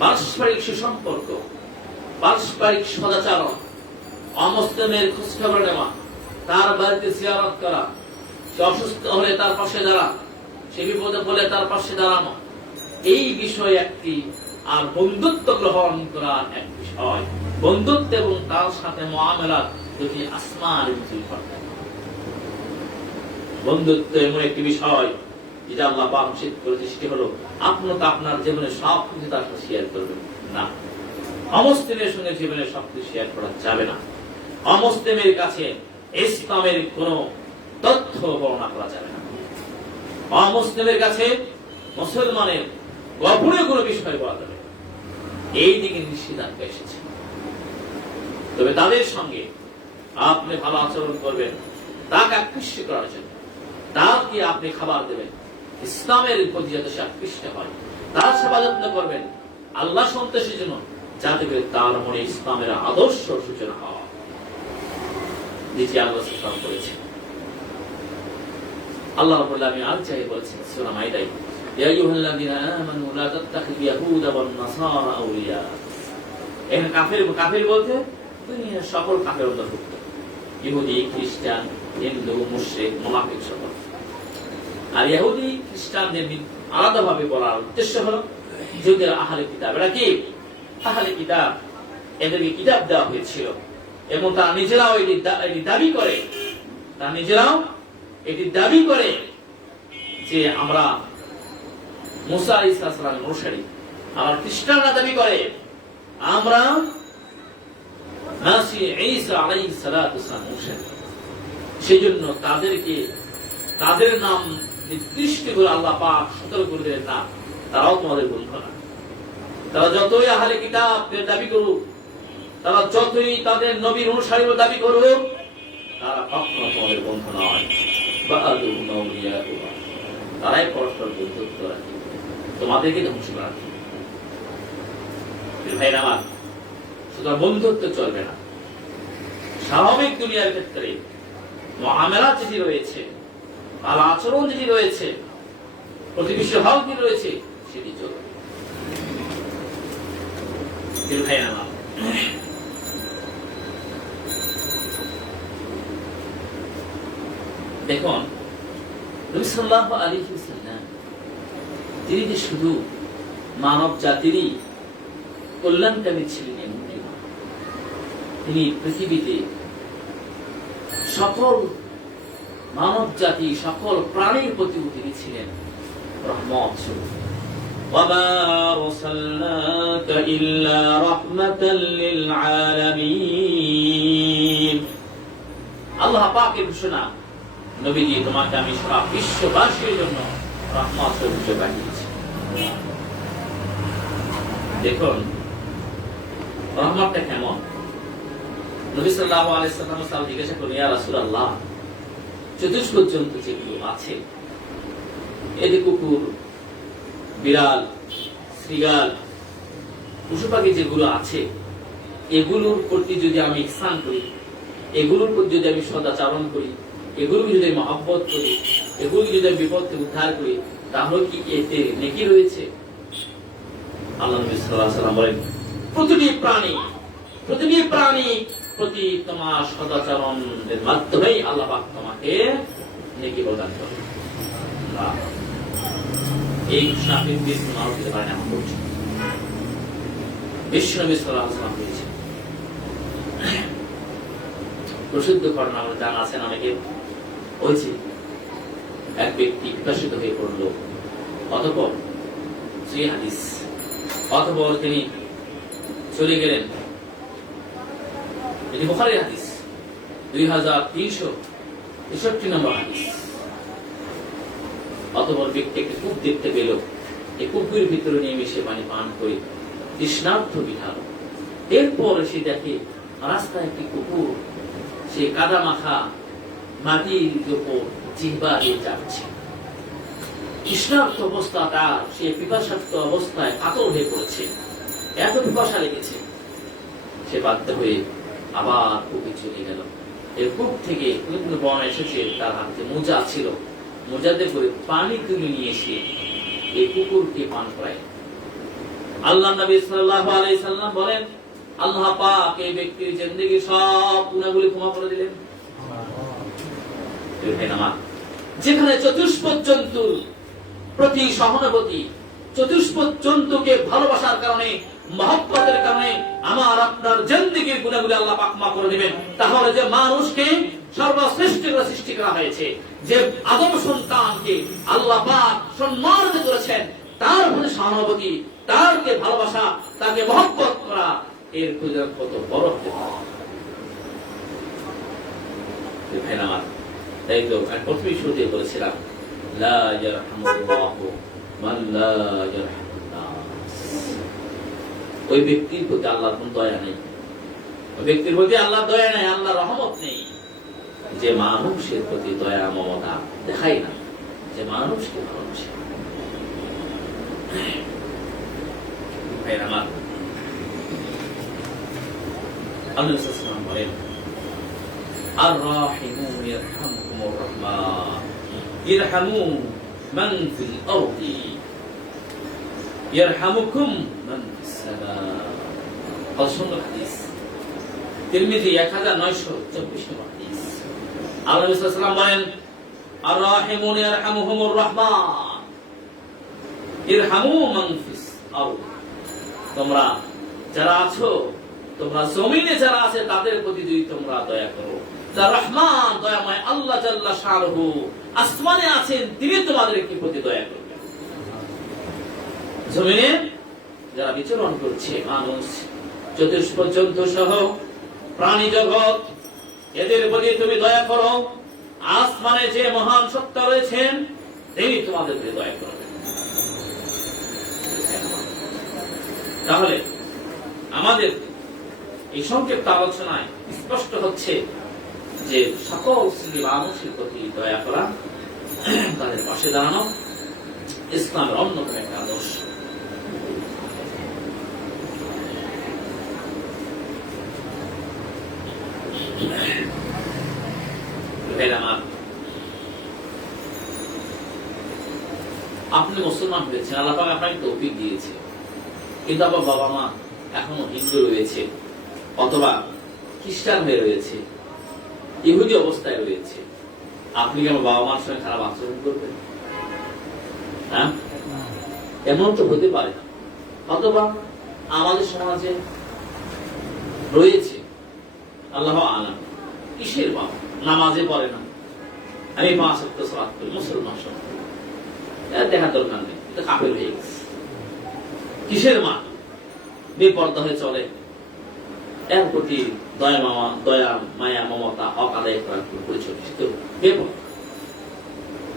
পারস্পরিক সুসম্পর্ক, পারস্পরিক সদাচরণ, অমুসলিমের খোঁজখবর নেওয়া, তার বাড়িতে জিয়ারত করা, সে অসুস্থ হলে তার পাশে দাঁড়া, সে বিপদে পড়লে তার পাশে দাঁড়ানো, এই বিষয় একটি। আর বন্ধুত্ব গ্রহণ করার এক বিষয়, বন্ধুত্ব এবং তার সাথে মুআমালাত দুটি আসমান বিচুল করতে। বন্ধুত্ব এমন একটি বিষয় যেটা আল্লাহ পাক নিষেধ করেছে, সেটি হলো আপনি তো আপনার জীবনে সব কিছু তার সাথে শেয়ার করবেন না। অমুসলিমের সঙ্গে জীবনে সবকিছু শেয়ার করা যাবে না। অমুসলিমের কাছে ইসলামের কোন তথ্য বর্ণনা করা যাবে না। অমুসলিমের কাছে মুসলমানের গোপনীয় কোনো বিষয় বলা যাবে, এই দিকে নিষেধাজ্ঞা এসেছে। তবে তাদের সঙ্গে আপনি ভালো আচরণ করবেন, তাকে আকৃষ্ট করার জন্য, তাকে আপনি খাবার দেবেন ইসলামের প্রতি যাতে সে আকৃষ্ট হয়, তার সেবা যত্ন করবেন আল্লাহ সন্তোষের জন্য, যাতে করে তার মনে ইসলামের আদর্শ সূচনা হয়। দ্বিতীয় আল্লাহ ইসলাম করেছেন, আল্লাহ রাব্বুল আলামিন আর চাই বলেছেন সূরা মাইদায়, ইয়া আইয়ুহাল্লাযীনা আমানু লা তাত্তাখিযু ইয়াহুদা ওয়ান নাসারা আউলিয়া। এখানে কাফির বলতে দুনিয়ার সকল কাফের অন্তর্ভুক্ত, ইহুদি, খ্রিস্টান, হিন্দু, মুশরিক, মুনাফিক সকল। আর ইহুদি খ্রিস্টানদের আলাদাভাবে বলার উদ্দেশ্য হলো যুগের আহলে কিতাব। এরা কি আহলে কিতাব? এদেরকে কিতাব দেওয়া হয়েছিল এবং তারা নিজেরাও এটি দাবি করে, তারা নিজেরাও এটি দাবি করে যে আমরা মুসা আলাইহিস সালামের অনুসারী। আর খ্রিস্টানরা দাবি করে আমরা নাসি ঈসা আলাইহিস সালাতু ওয়াস সালামের অনুসারী। সেজন্য তাদেরকে তাদের নাম নির্দিষ্ট করে আল্লাহ পাক সতর্ক করে দিলেন, না, তারাও তোমাদের বন্ধু না। তারা যতই আহলে কিতাবের দাবি করুক, তারা যতই তাদের নবীর অনুসারী দাবি করুক, তারা কখনো তোমাদের বন্ধু নয়, বা'দুহুম আউলিয়াউ বা'দ। তারাই পরস্পর বন্ধুত্ব রাখে, তোমাদেরকে ধ্বংস করার জন্য। ভাইরা আমার, সুতরাং বন্ধুত্ব চলবে না। স্বাভাবিক দুনিয়ার ক্ষেত্রে মুআমালাত যেটি রয়েছে, ভালো আচরণ যেটি রয়েছে, প্রতিবেশী হক যেটি রয়েছে, সেটি চলবে। ভাইরা আমার, দেখুন নবী সাল্লাল্লাহু আলাইহি ওয়াসাল্লাম তিনি যে শুধু মানব জাতিরই কল্যাণকামী ছিলেন এমনটি নয়, তিনি পৃথিবীতে সকল মানব জাতি, সকল প্রাণীর প্রতি তিনি ছিলেন রহমত স্বরূপ। ওয়ামা আরসালনাকা ইল্লা রাহমাতাল লিল আলামিন। আল্লাহ পাকের ঘোষণা, নবীজি তোমাকে আমি সারা বিশ্ববাসীর জন্য রহমত স্বরূপ পাঠিয়েছি। দেখুন রহমতটা কেমন। নবী সাল্লাল্লাহু আলাইহি ওয়াসাল্লাম জিজ্ঞাসা করলেন, ইয়া রাসূলুল্লাহ, চতুষ্পদ জন্তু যেগুলো আছে, এদের কুকুর, বিড়াল, শৃগাল, পশু পাখি যেগুলো আছে, এগুলোর প্রতি যদি আমি ইহসান করি, এগুলোর প্রতি যদি আমি সদাচরণ করি, এগুলোকে যদি আমি মহব্বত করি, এগুলোকে যদি আমি বিপদ থেকে উদ্ধার করি, তাহলে কি এতে নেকি রয়েছে? আল্লাহ নবী সাল্লাল্লাহু আলাইহি ওয়াসাল্লাম বলেন, প্রতিটি প্রাণী প্রতি তোমার সদাচরণের মাধ্যমেই আল্লাহ পাক তোমাকে নেকি প্রদান করবে। এই ঘোষণা পৃথিবীর কোন মানুষ দিতে পারে না। এখন বলছি বিশ্ব নবী সাল্লাল্লাহু আলাইহি ওয়াসাল্লাম বলেছেন। প্রসিদ্ধ ঘটনা আমরা জানা আছেন অনেকে, হয়েছে এক ব্যক্তি বিকশিত হয়ে পড়ল, অতঃপর সেই হাদিস, অতঃপর তিনি চলে গেলেন, এটি বুখারীর হাদিস 2363 নম্বর হাদিস। অতঃপর ব্যক্তি একটি কূপ দেখতে পেল, এই কূপের ভিতরে নেমে সে পানি পান করে তৃষ্ণার্ত বিধান। এরপর সে দেখে রাস্তায় একটি কুকুর, সে কাদা মাখা মাটির উপর জিহ্বা দিয়ে যাচ্ছে। তৃষ্ণার্ত অবস্থা তার, সে পিপাসার্ত অবস্থায় কাতর হয়ে পড়েছে, এত পিপাসা লেগেছে। সে বাধ্য হয়ে আবার কূপে চলে গেল। এর কূপ থেকে বিভিন্ন বন এসেছে, তার হাতে মোজা ছিল, মোজাতে করে পানি তুলে নিয়ে এসে এই কুকুরকে পান করায়। আল্লাহ নবী সাল্লাল্লাহু আলাইহি সাল্লাম বলেন, আল্লাহ পাক এই ব্যক্তির জিন্দেগীর সব গুনাহগুলি ক্ষমা করে দিলেন। যেখানে চতুষ্পদ জন্তুর প্রতি সহানুভূতি, চতুষ্পদ জন্তুকে ভালোবাসার কারণে, মহব্বতের কারণে আমার আপনার জিন্দেগীর গুনাহগুলি আল্লাহ পাক ক্ষমা করে দিবেন, তাহলে যে মানুষকে সর্বশ্রেষ্ঠ করে সৃষ্টি করা হয়েছে, যে আদম সন্তানকে আল্লাহ পাক সম্মানিত করেছেন, তার প্রতি সহানুভূতি, তারকে ভালোবাসা, তাকে মহব্বত করা, এর পূজা কত বড় হতে পারে। তাই তো প্রথমেই শুরুতে বলেছিলাম, লা ইয়ারহামুল্লাহু মান লা ইয়ারহামুন নাস। ওই ব্যক্তির প্রতি আল্লাহর কোন দয়া নেই, ওই ব্যক্তির প্রতি আল্লাহর দয়া নেই, আল্লাহর রহমত নেই, যে মানুষের প্রতি দয়া মমতা দেখায় না, যে মানুষকে ভালোবাসে। আমার আল্লাহ সাল্লাল্লাহু বলেন, আর-রাহিমুন ইয়ারহামুকুমুর রাহমান ইরহামু মান ফিল আরদি ইয়ারহামুকুম মান ফিস সামা। সুন্দর হাদিস, তিরমিজি 1924 নম্বর হাদিস। আল্লাহ সাল্লাল্লাহু আলাইহি ওয়াসাল্লাম বলেন, আর-রাহিমুন ইয়ারহামুহুমুর রাহমান ইরহামু মান ফিস আরদি। তোমরা যারা আছো, তোমরা জমিনে যারা আছে, তাদের প্রতি যদি তোমরা দয়া করো, যার রহমান দয়াময় আল্লাহ জাল্লা শানুহু আসমানে আছেন, তিনি তোমাদেরকে প্রতি দয়া করবেন। জমিনে যারা বিচরণ করছে, মানুষ, চতুষ্পদ জন্তু সহ প্রাণী জগৎ, এদের প্রতি তুমি দয়া করো। আসমানে যে মহান সত্তা রয়েছেন, তিনি তোমাদের প্রতি দয়া করবেন। তাহলে আমাদের এই সংক্ষিপ্ত আলোচনায় স্পষ্ট হচ্ছে যে সকল শ্রেণী মানুষের প্রতি দয়া করা, তাদের পাশে দাঁড়ানো ইসলামের অন্যতম একটা আদর্শ। আপনি মুসলমান হয়েছেন, আল্লাহ পাক আপনাকে তৌফিক দিয়েছে, কিন্তু আপনার বাবা মা এখনো হিন্দু রয়েছে অথবা খ্রিস্টান হয়ে রয়েছে, ইহুদি অবস্থায় রয়েছে। আপনি কি আমার বাবা মার সঙ্গে খারাপ আচরণ করবেন? হ্যাঁ, এমন তো হতে পারে না। অথবা আমাদের সমাজে রয়েছে আল্লাহ আলাম কিসের বাবা, নামাজে পড়ে না, আমি 5 ওয়াক্ত সালাত করি, মুসলমান সব দেখার দরকার নেই, এটা কাফের হয়ে গেছে। কিসের মা, বেপর্দা হয়ে চলে, এর প্রতি দয়া মায়া মমতা হক আদায় করার পরিচয় বেপর্দা।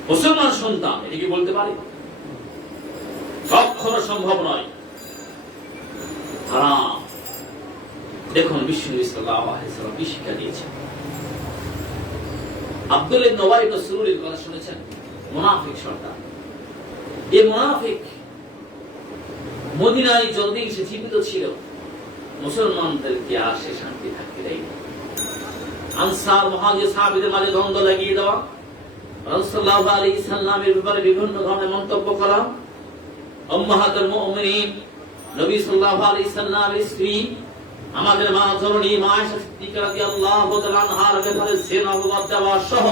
মুসলমান সন্তান এটা কি বলতে পারে? কখনো সম্ভব নয়। হারাম। দেখুন বিশ্বনবী সাল্লাল্লাহু আলাইহি ওয়াসাল্লাম কি শিক্ষা দিয়েছেন। আব্দুল্লাহ ইবনে উবাই ইবনে সুলুলের কথা শুনেছেন? মুনাফিক সর্দার। এই মুনাফিক মদিনায় যতদিন সে জীবিত ছিল মুসলমানদেরকে আর সে শান্তি থাকতে দেয়নি। আনসার মুহাজির সাহাবীদের মাঝে দ্বন্দ্ব লাগিয়ে দেওয়া, রাসূল সাল্লাল্লাহু আলাইহি সাল্লামের ব্যাপারে বিভিন্ন ধরনের মন্তব্য করা, উম্মাহাতুল মুমিনিন নবী সাল্লাল্লাহু আলাইহি সাল্লামের স্ত্রী আমাদের মা জননী মা আয়েশা সিদ্দিকা রাদিয়াল্লাহু তাআলা আনহার ব্যাপারে জিনা অপবাদ দেওয়া সহ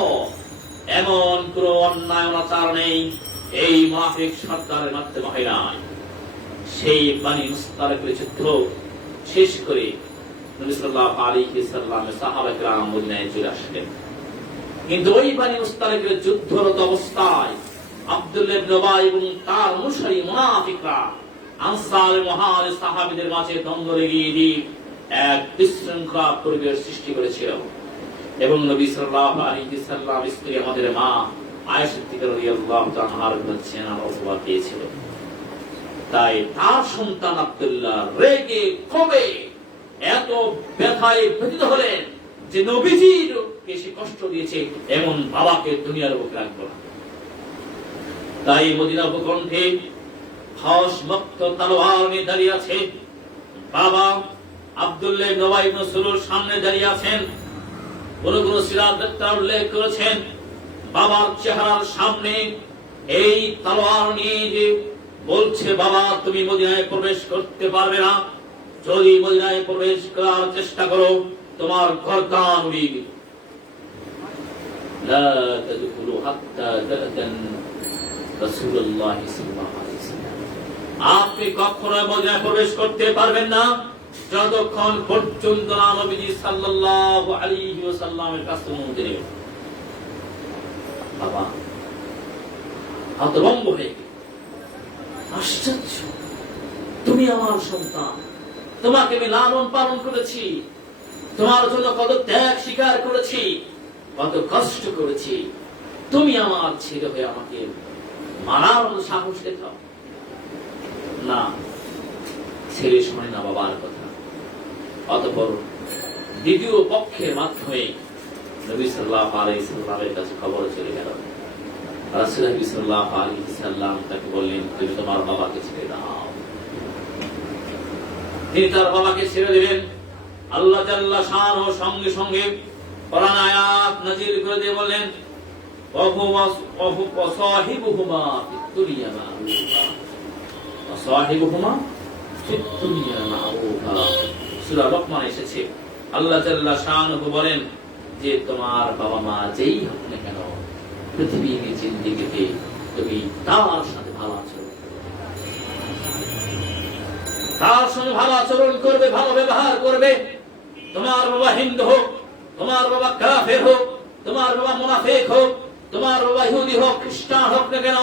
এমন কোন অন্যায় অনাচার নেই এই মুনাফিক সর্দারের মাধ্যমে হয় নাই। সেই বানি মুস্তালিকের যুদ্ধ শেষ করে নবী সাল্লাল্লাহু আলাইহি সাল্লামের সাহাবা কিরাম মদিনায় চলে আসলেন। কিন্তু ওই বানি মুস্তালিকের যুদ্ধরত অবস্থায় আব্দুল্লাহ ইবনে উবাই এবং তার অনুসারী মুনাফিকরা আনসার মুহাজির সাহাবীদের মাঝে দ্বন্দ্ব লাগিয়ে দিয়ে এক বিশৃঙ্খলা পরিবেশ সৃষ্টি করেছিল এবং নবী সাল্লাল্লাহু আলাইহি সাল্লামের স্ত্রী আমাদের মা আয়েশা সিদ্দিকা রাদিয়াল্লাহু তাআলা আনহার কাছে অপবাদ দিয়েছিল। তাই তার সন্তান আব্দুল্লাহ রেগে ক্ষোভে এত ব্যথায় ব্যথিত হলেন যে নবীজির বেশি কষ্ট দিয়েছে এমন বাবাকে দুনিয়ার বুকে রাখবো না। তাই মদিনা উপকণ্ঠে খাস মক্ত তলোয়ার নিয়ে দাঁড়িয়ে আছে বাবা আব্দুল্লাহ ইবনে উবাই ইবনে সুলুল সামনে দাঁড়িয়ে আছেন। কোন কোন সিরাত বক্তারা উল্লেখ করেছেন বাবার চেহারার সামনে এই তলোয়ার নিয়ে যে বলছে, বাবা তুমি মদিনায় প্রবেশ করতে পারবে না, যদি মদিনায় প্রবেশ করার চেষ্টা করো তোমার গর্দান উড়িয়ে দিবে। লা তাদখুলু হাত্তা তা'দান রাসূলুল্লাহ সাল্লাল্লাহু আলাইহি ওয়াসাল্লাম, আপনি কখনো মদিনায় প্রবেশ করতে পারবেন না যতক্ষণ পর্যন্ত না নবীজি সাল্লাল্লাহু আলাইহি ওয়াসাল্লামের কাছে অনুমতি নেবেন। বাবা হতভম্ব হয়ে গেল, আশ্চর্য, তুমি আমার সন্তান, তোমাকে আমি লালন পালন করেছি, তোমার জন্য কত ত্যাগ স্বীকার করেছি, কত কষ্ট করেছি, তুমি আমার ছেলে হয়ে আমাকে মারার মতো সাহস দেখাও না। ছেলে শোনে না বাবার কথা। অতঃপর দ্বিতীয় পক্ষের মাধ্যমে নবী সাল্লাল্লাহু আলাইহি সাল্লামের কাছে খবর চলে গেল। রাসূলুল্লাহ সাল্লাল্লাহু আলাইহি সাল্লাম তাকে বললেন, তুমি তোমার বাবাকে ছেড়ে দাও। তিনি তার বাবাকে ছেড়ে দিলেন। আল্লাহ জাল্লা শানহু সঙ্গে সঙ্গে কোরআন আয়াত নাযিল করে দিয়ে বললেন, ওয়াসাহিবুহুমা ফিদ-দুনিয়া মা'রুফা, ওয়াসাহিবুহুমা ফিদ-দুনিয়া মা'রুফা। সূরা লোকমান এসেছে। আল্লাহ জাল্লা শানহু বলেন যে তোমার বাবা মা যেই হোক না কেন পৃথিবীর জিন্দেগিতে তুমি তার সাথে ভালো আচরণ করবে, তার সঙ্গে ভালো আচরণ করবে, ভালো ব্যবহার করবে। তোমার বাবা হিন্দু হোক, তোমার বাবা কাফের হোক, তোমার বাবা মুনাফিক হোক, তোমার বাবা ইহুদি হোক, খ্রিস্টান হোক না কেন,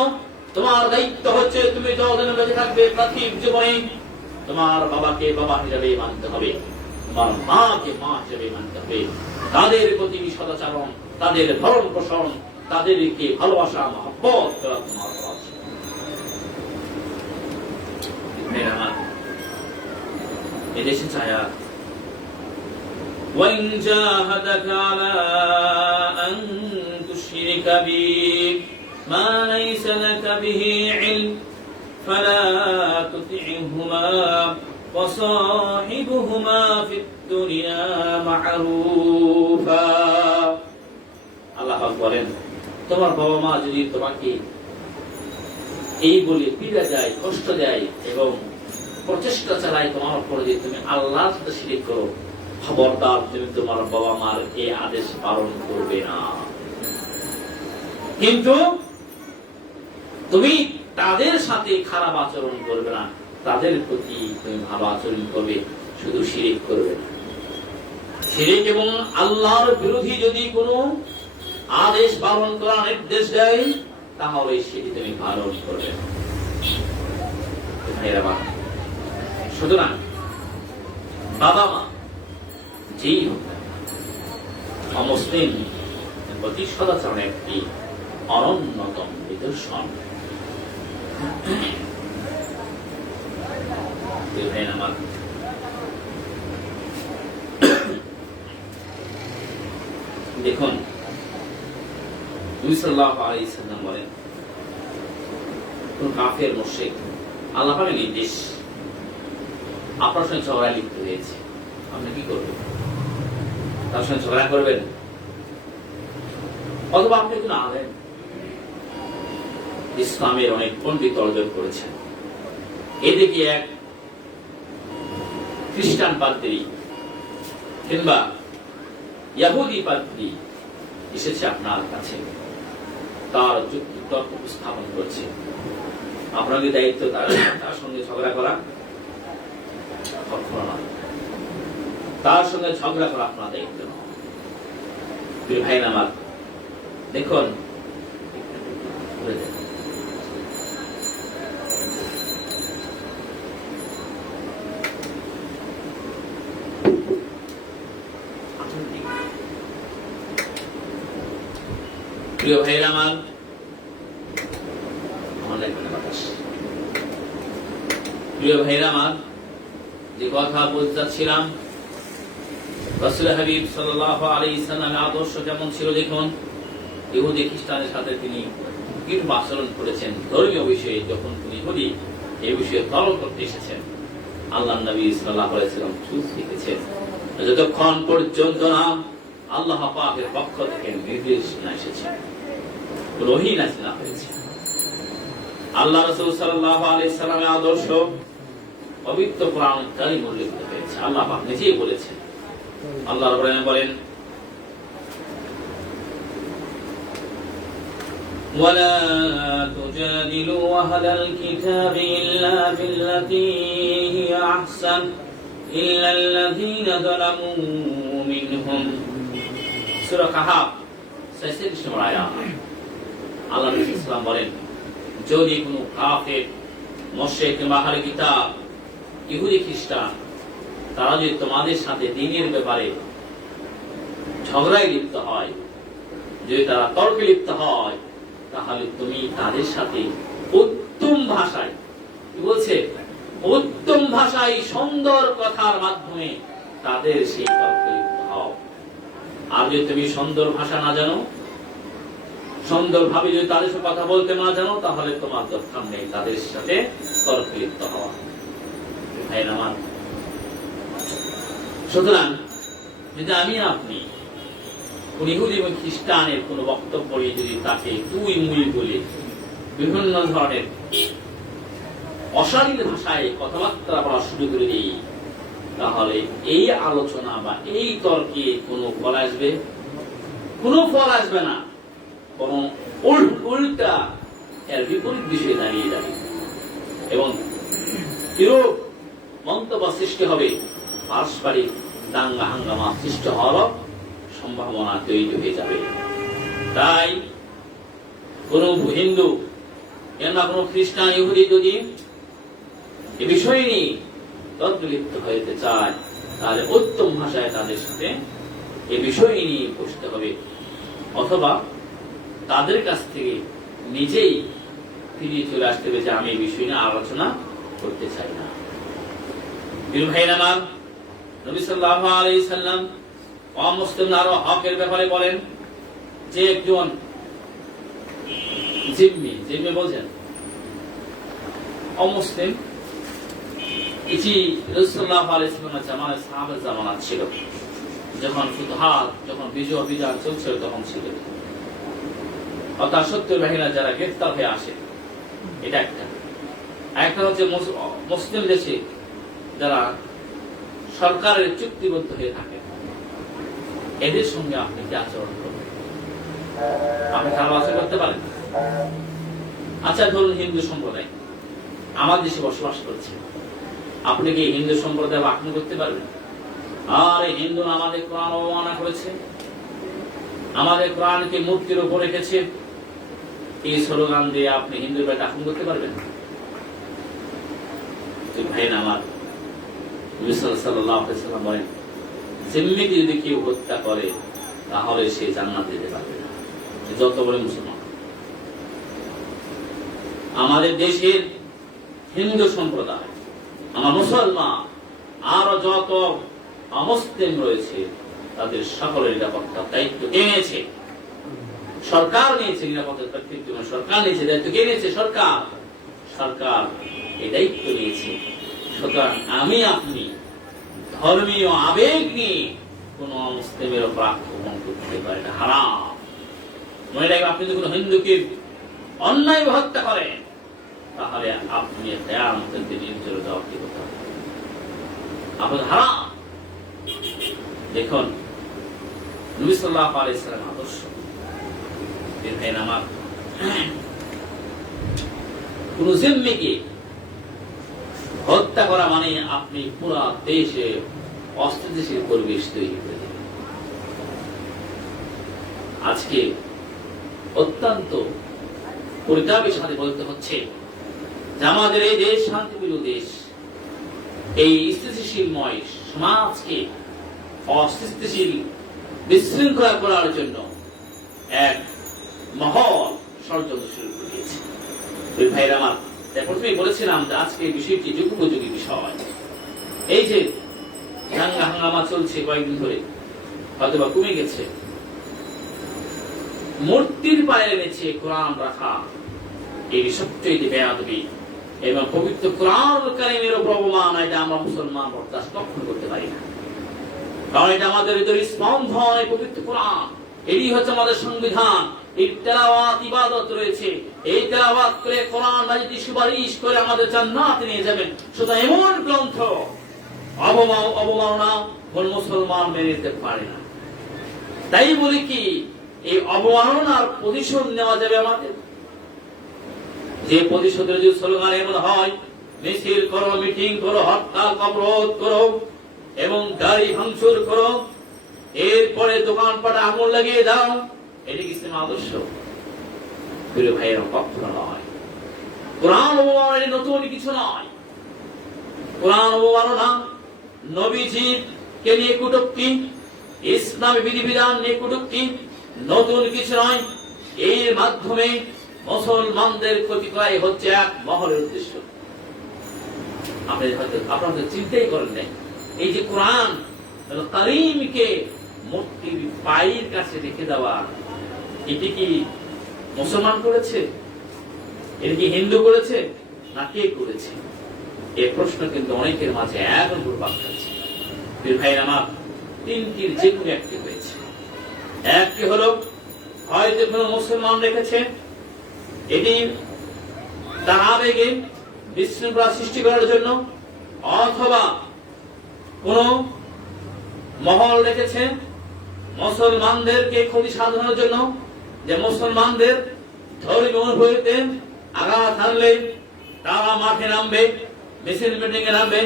তোমার দায়িত্ব হচ্ছে তুমি যতদিন বেঁচে থাকবে পার্থিব জীবনে তোমার বাবাকে বাবা হিসেবে মানতে হবে, তোমার মাকে মা হিসেবে মানতে হবে। তাদের প্রতি সদাচরণ, তাদের ভরণ পোষণ, তাদেরকে ভালোবাসা মহব্বত করা তোমার কাজ। এদেশে ছায়া وإن جاهدك على أن تشرك بي ما ليس لك به علم فلا تطعهما وصاحبهما في الدنيا معروفا আল্লাহ পাক বলেন তোমার বাবা মা যদি তোমাকে এই বলে পীড়া দেয়, কষ্ট দেয় এবং প্রচেষ্টা চালায় তোমার উপরে যে তুমি আল্লাহর সাথে শিরক করো, খবরদার তুমি তোমার বাবা মার এই আদেশ পালন করবে না। কিন্তু তুমি তাদের সাথে খারাপ আচরণ করবে না, তাদের প্রতি তুমি ভালো আচরণ করবে, শুধু শিরক করবে না। শিরক এবং আল্লাহর বিরোধী যদি কোনো আদেশ পালন করার নির্দেশ দেয় তাহলে সেটি তুমি পালন করবে না। সুতরাং বাবা মা যেই হোক অমুসলিম প্রতি সদাচরণের একটি অনন্যতম নিদর্শন। আমার দেখুন নবী সাল্লাল্লাহু আলাইহি ওয়াসাল্লাম বলেন কোন কাফের মুশরিক আল্লাহ পাকের নির্দেশ আপনার সঙ্গে ঝগড়া লিপ্ত হয়েছে, আপনি কি করবেন? তার সঙ্গে ঝগড়া করবেন? অথবা আপনি কোন আলেম, ইসলামের অনেক পণ্ডিত অর্জন করেছেন, এদিকে এক খ্রিস্টান পাদ্রী কিংবা ইহুদি পাদ্রী এসেছে আপনার কাছে, তার যুক্তি তর্ক উপস্থাপন করছে, আপনাকে দায়িত্ব তার সঙ্গে ঝগড়া করা? তার সঙ্গে ঝগড়া করা আপনার দায়িত্ব নয়। প্রিয় ভাই আমার দেখুন প্রিয় ভাইয়ের আমার প্রিয় ভাইয়ের আমার যে কথা বলতে চাচ্ছিলাম, রাসূল হাবিব সাল্লাল্লাহু আলাইহি সাল্লামের আদর্শ কেমন ছিল দেখুন। ইহুদি খ্রিস্টানের সাথে তিনি কিরূপ আচরণ করেছেন ধর্মীয় বিষয়ে, যখন তিনি ইহুদি এই বিষয়ে তর্ক করতে এসেছেন আল্লাহর নবী সাল্লাল্লাহু আলাইহি সাল্লাম চুপ থেকেছেন যতক্ষণ পর্যন্ত না আল্লাহ পাকের পক্ষ থেকে নির্দেশ না এসেছে, ওহী নাযিল হয়েছে। আল্লাহ রাসূল সাল্লাল্লাহু আলাইহি সাল্লামের আদর্শ পবিত্র কোরআন কারীমে উল্লেখ হয়েছে। আল্লাহ পাক নিজেই বলেছেন, আল্লাহ রাব্বুল আলামিন বলেন ওয়ালা তুজাদিলু আহলাল কিতাবি ইল্লা বিল্লাতী হিয়া আহসান ইল্লাল্লাযীনা যালামু মিনহুম। সূরা কাহাফ 46 নম্বর আয়াত। আল্লাহ নবী সাল্লাল্লাহু আলাইহি ওয়াসাল্লাম বলেন, যদি কোনো কাফের, মুশরিক কিংবা আহলে কিতাব, ইহুদি খ্রিস্টান, তারা যদি তোমাদের সাথে দ্বীনের ব্যাপারে ঝগড়ায় লিপ্ত হয়, যদি তারা তর্কে লিপ্ত হয়, তাহলে তুমি তাদের সাথে উত্তম ভাষায়, কি বলছে, উত্তম ভাষায় সুন্দর কথার মাধ্যমে তাদের সেই তর্কে লিপ্ত হও। আর যদি তুমি সুন্দর ভাষা না জানো, সুন্দর ভাবে যদি তাদের সাথে কথা বলতে না জানো, তাহলে তোমার দরকার নেই তাদের সাথে তর্কে লিপ্ত হওয়া। ভাই আমার, সুতরাং যদি আমি আপনি কোন ইহুদি এবং খ্রিস্টানের কোন বক্তব্য যদি তাকে তুই মুই বলে বিভিন্ন ধরনের অশালীন ভাষায় কথাবার্তা বলা শুরু করে দিই, তাহলে এই আলোচনা বা এই তর্কে কোনো ফল আসবে? কোনো ফল আসবে না, বরং উল্টা এর বিপরীত বিষয়ে দাঁড়িয়ে যাবে এবং এরূপ মন্তব্য সৃষ্টি হবে, পারস্পরিক দাঙ্গা হাঙ্গামা সৃষ্টি হওয়ার সম্ভাবনা তৈরি হয়ে যাবে। তাই কোন হিন্দু কিংবা কোন খ্রিস্টান, ইহুদি যদি এ বিষয় নিয়ে তর্কে লিপ্ত হইতে চায়, তাহলে উত্তম ভাষায় তাদের সাথে এ বিষয় নিয়ে বসতে হবে, অথবা তাদের কাছ থেকে নিজেই ফিরিয়ে চলে আসতে হবে যে আমি এই বিষয় নিয়ে আলোচনা করতে চাই না। প্রিয় ভাইরা আমার, নবী সাল্লাল্লাহু আলাইহি সাল্লাম অমুসলিমরা আরো হকের ব্যাপারে বলেন যে একজন জিম্মি বলছেন অমুসলিম এটি রাসূলুল্লাহ আলাইহি ওয়াসাল্লামের জামানায় সাহাবাদের জামানা ছিল, যখন ফুতুহাত, যখন বিজয় বিজয় চলছিল তখন ছিল। অর্থাৎ সত্য বাহিনীরা যারা গ্রেফতার হয়ে আসে, এটা একটা হচ্ছে মুসলিম দেশে যারা সরকারের চুক্তিবদ্ধ হয়ে থাকে, এদের সঙ্গে আপনি কি আচরণ করবেন? আপনি খারাপ আচরণ করতে পারেন? আচ্ছা, ধরুন হিন্দু সম্প্রদায় আমার দেশে বসবাস করছে, আপনি কি হিন্দু সম্প্রদায় আক্রমণ করতে পারবেন? আর এই হিন্দু আমাদের কোরআন অবমাননা করেছে, আমাদের কোরআনকে মূর্তির উপর রেখেছে, এই স্লোগান দিয়ে আপনি হিন্দুর বাড়িতে আক্রমণ করতে পারবেন? ভাই না আমার, নবী সাল্লাল্লাহু আলাইহি ওয়াসাল্লাম বলেন, জিম্মিকে যদি কেউ হত্যা করে তাহলে সে জান্নাতে যেতে পারবে না, যত বড় মুসলমান। আমাদের দেশের হিন্দু সম্প্রদায়, আমার মুসলমান, আরো যত অমুসলিম রয়েছে, তাদের সকলের নিরাপত্তার দায়িত্ব কে নিয়েছে? সরকার নিয়েছে। নিরাপত্তার দায়িত্ব সরকার নিয়েছে। দায়িত্ব কে নিয়েছে? সরকার এই দায়িত্ব নিয়েছে। সুতরাং আমি আপনি ধর্মীয় আবেগ নিয়ে কোন মুসলিমের উপর আক্রমণ করতে পারে না, হারাম। মনে রাখবেন, আপনি যদি কোনো হিন্দুকে অন্যায় হত্যা করেন তাহলে আপনি কিয়ামতের দিন নির্জরে জবাবদিহি করতে হবে, আপনার হারাম। দেখুন নবী সাল্লাল্লাহু আলাইহি ওয়াসাল্লাম আদর্শ, আমার কোন জিম্মিকে হত্যা করা মানে আপনি পুরা দেশে অস্থিতিশীল পরিবেশ তৈরি করে দেবেন। আজকে অত্যন্ত পরিতাপের সাথে বলতে হচ্ছে যে আমাদের এই দেশ শান্তিপ্রিয় দেশ, এই স্থিতিশীলময় সমাজকে অস্থিতিশীল বিশৃঙ্খলা করার জন্য এক মহল ষড়যন্ত্র শুরু করে দিয়েছে। ভাইরা আমার, প্রথমেই বলেছিলাম যে আজকে এই বিষয়টি যুগোপযোগী বিষয়। এই যে দাঙ্গা হাঙ্গামা চলছে কয়েকদিন ধরে, হয়তোবা কমে গেছে। মূর্তির পায়ে এনেছে কোরআন রাখা, এই সবচেয়ে বেয়াদবি এবং পবিত্র কোরআন কারীমের উপর অপমান, এটা আমরা মুসলমান বরদাস্ত কখনো করতে পারি না। কারণ এটা আমাদের হৃদয়ের স্পন্দন, এই পবিত্র কোরআন, এটি হচ্ছে আমাদের সংবিধান। এই তেলাওয়াত ইবাদত রয়েছে, এই তেলাওয়াত করে কোরআন মাজিদ সুপারিশ করে আমাদের জান্নাতে নিয়ে যাবেন। শুধু এমন গ্রন্থ অবমাননা কোন মুসলমান মেনে নিতে পারে না। তাই বলি কি, এই অবমাননার প্রতিশোধ নেওয়া যাবে আমাদের। যে প্রতিশোধের যে স্লোগান এমন হয়, মিছিল করো, মিটিং করো, হরতাল অবরোধ করো এবং গাড়ি ভাঙচুর করো, এরপরে দোকানপাটে আগুন লাগিয়ে দাও, এটি কি ইসলামের আদর্শ? প্রিয় ভাইয়েরা, কখনো নয়। কোরআন অবমাননা নতুন কিছু নয়। কোরআন অবমাননা নবীজির কে নিয়ে কটূক্তি, ইসলামী বিধিবিধান নিয়ে কটূক্তি, নতুন কিছু নয়। এর মাধ্যমে মুসলমানদের ক্ষতি করাই হচ্ছে এক মহলের উদ্দেশ্য। আপনি হয়তো আপনাদের চিন্তাই করেন নাই, এই যে কোরআন কারীমকে মূর্তির পায়ের কাছে রেখে দেওয়া, এটি কি মুসলমান করেছে? এটি কি হিন্দু করেছে না কে করেছে? এই প্রশ্ন কিন্তু অনেকের মাঝে এখন ঘুরপাক খাচ্ছে। ভাই আমার, তিনটির যে কোনো একটি হয়েছে। একটি হলো হয়তো কোনো মুসলমান রেখেছে, এটি তার আবেগে বিশৃঙ্খলা সৃষ্টি করার জন্য, অথবা কোন মহল রেখেছে মুসলমানদেরকে ক্ষতি সাধনের জন্য, যে মুসলমানদের ধর্মীয় অনুভূতিতে আঘাত হানলে তারা মাঠে নামবে, মিছিল মিটিং এ নামবে,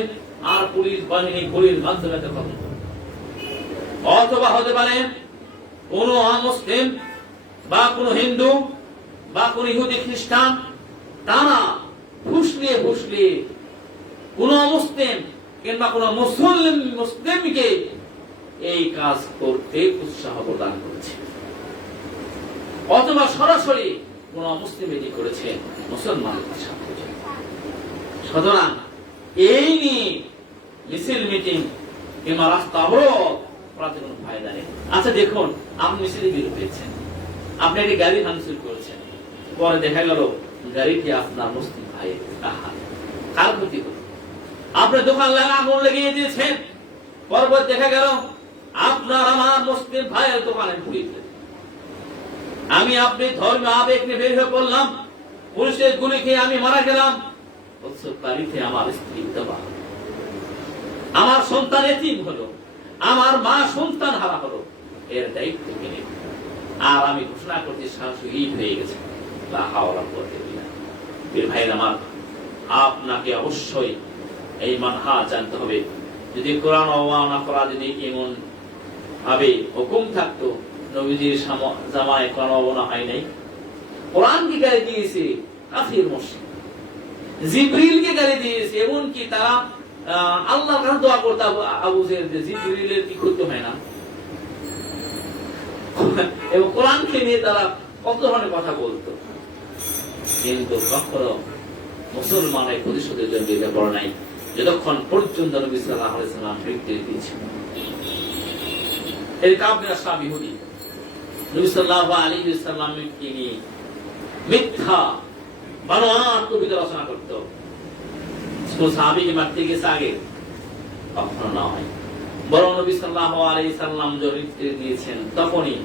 আর পুলিশ বাহিনী গুলির মাধ্যমে খতম করবে। অথবা হতে পারে কোন অমুসলিম বা কোন হিন্দু বা কোন ইহুদি খ্রিস্টান, তারা ফুসলিয়ে কোন অমুসলিম কিংবা কোন মুসলিমকে এই কাজ করতে উৎসাহ প্রদান করেছে, অথবা সরাসরি কোন মুসলিম এটি করেছে মুসলমানদের সাথে। সুতরাং এই নিয়ে মিছিল মিটিং কিংবা রাস্তা অবরোধ করাতে কোনো ফায়দা নেই। আচ্ছা দেখুন, আপনি মিছিলে বের হয়েছেন, আপনি একটি গাড়ি ভাঙচুর করেছেন, পরে দেখা গেল গাড়িটি আপনার মুসলিম ভাইয়ের, কার ক্ষতি হল? আপনার দোকান লাগা আগুন লাগিয়ে দিয়েছেন, পরবর্তী দেখা গেল আপনার আমার মুসলিম ভাইয়ের দোকানে পুড়িয়ে দিলেন। আমি আপনি ধর্মীয় আবেগ নিয়ে বের হয়ে পড়লাম, পুলিশের গুলি খেয়ে আমি মারা গেলাম, বাড়িতে আমার স্ত্রী বিধবা, আমার সন্তান এতিম হলো, আমার মা সন্তান হারা হলো, এর দায়িত্ব কে নেবে? আর আমি ঘোষণা করছি শহীদ হয়ে গেছে। ভাইয়ের আমার, আপনাকে অবশ্যই এই মানহাজ জানতে হবে। যদি কোরআন অবমাননা করা যদি এমন ভাবে হুকুম থাকতো, নবীজির জামায় কোরআন অবমাননা হয় নাই? কোরআন কি গালি দিয়েছে কাফির মুশরিক, জিবরিলকে গালি দিয়েছে, এমনকি তারা আল্লাহর কাছে দোয়া করতে আবু জেহেল, জিবরিলের কি করতে হয় না? এবং কোরআনকে নিয়ে তারা কত ধরনের কথা বলতো, কিন্তু কখনো মুসলমানের প্রতিশোধের জন্য এটা বড় নাই, যতক্ষণ পর্যন্ত নবী সাল্লাল্লাহু আলাইহি ওয়াসাল্লাম মৃত্যু দিয়েছেন। এই কাফির সাহাব ইহুদি নবী সাল্লাল্লাহু আলাইহি ওয়াসাল্লামকে নিয়ে মিথ্যা বানোয়াট কবিতা রচনা করত। সাহাবীকে মারতে গেছে আগে? কখনো নয়। বরং নবী সাল্লাল্লাহু আলাইহি ওয়াসাল্লাম যখন মৃত্যু দিয়েছেন তখনই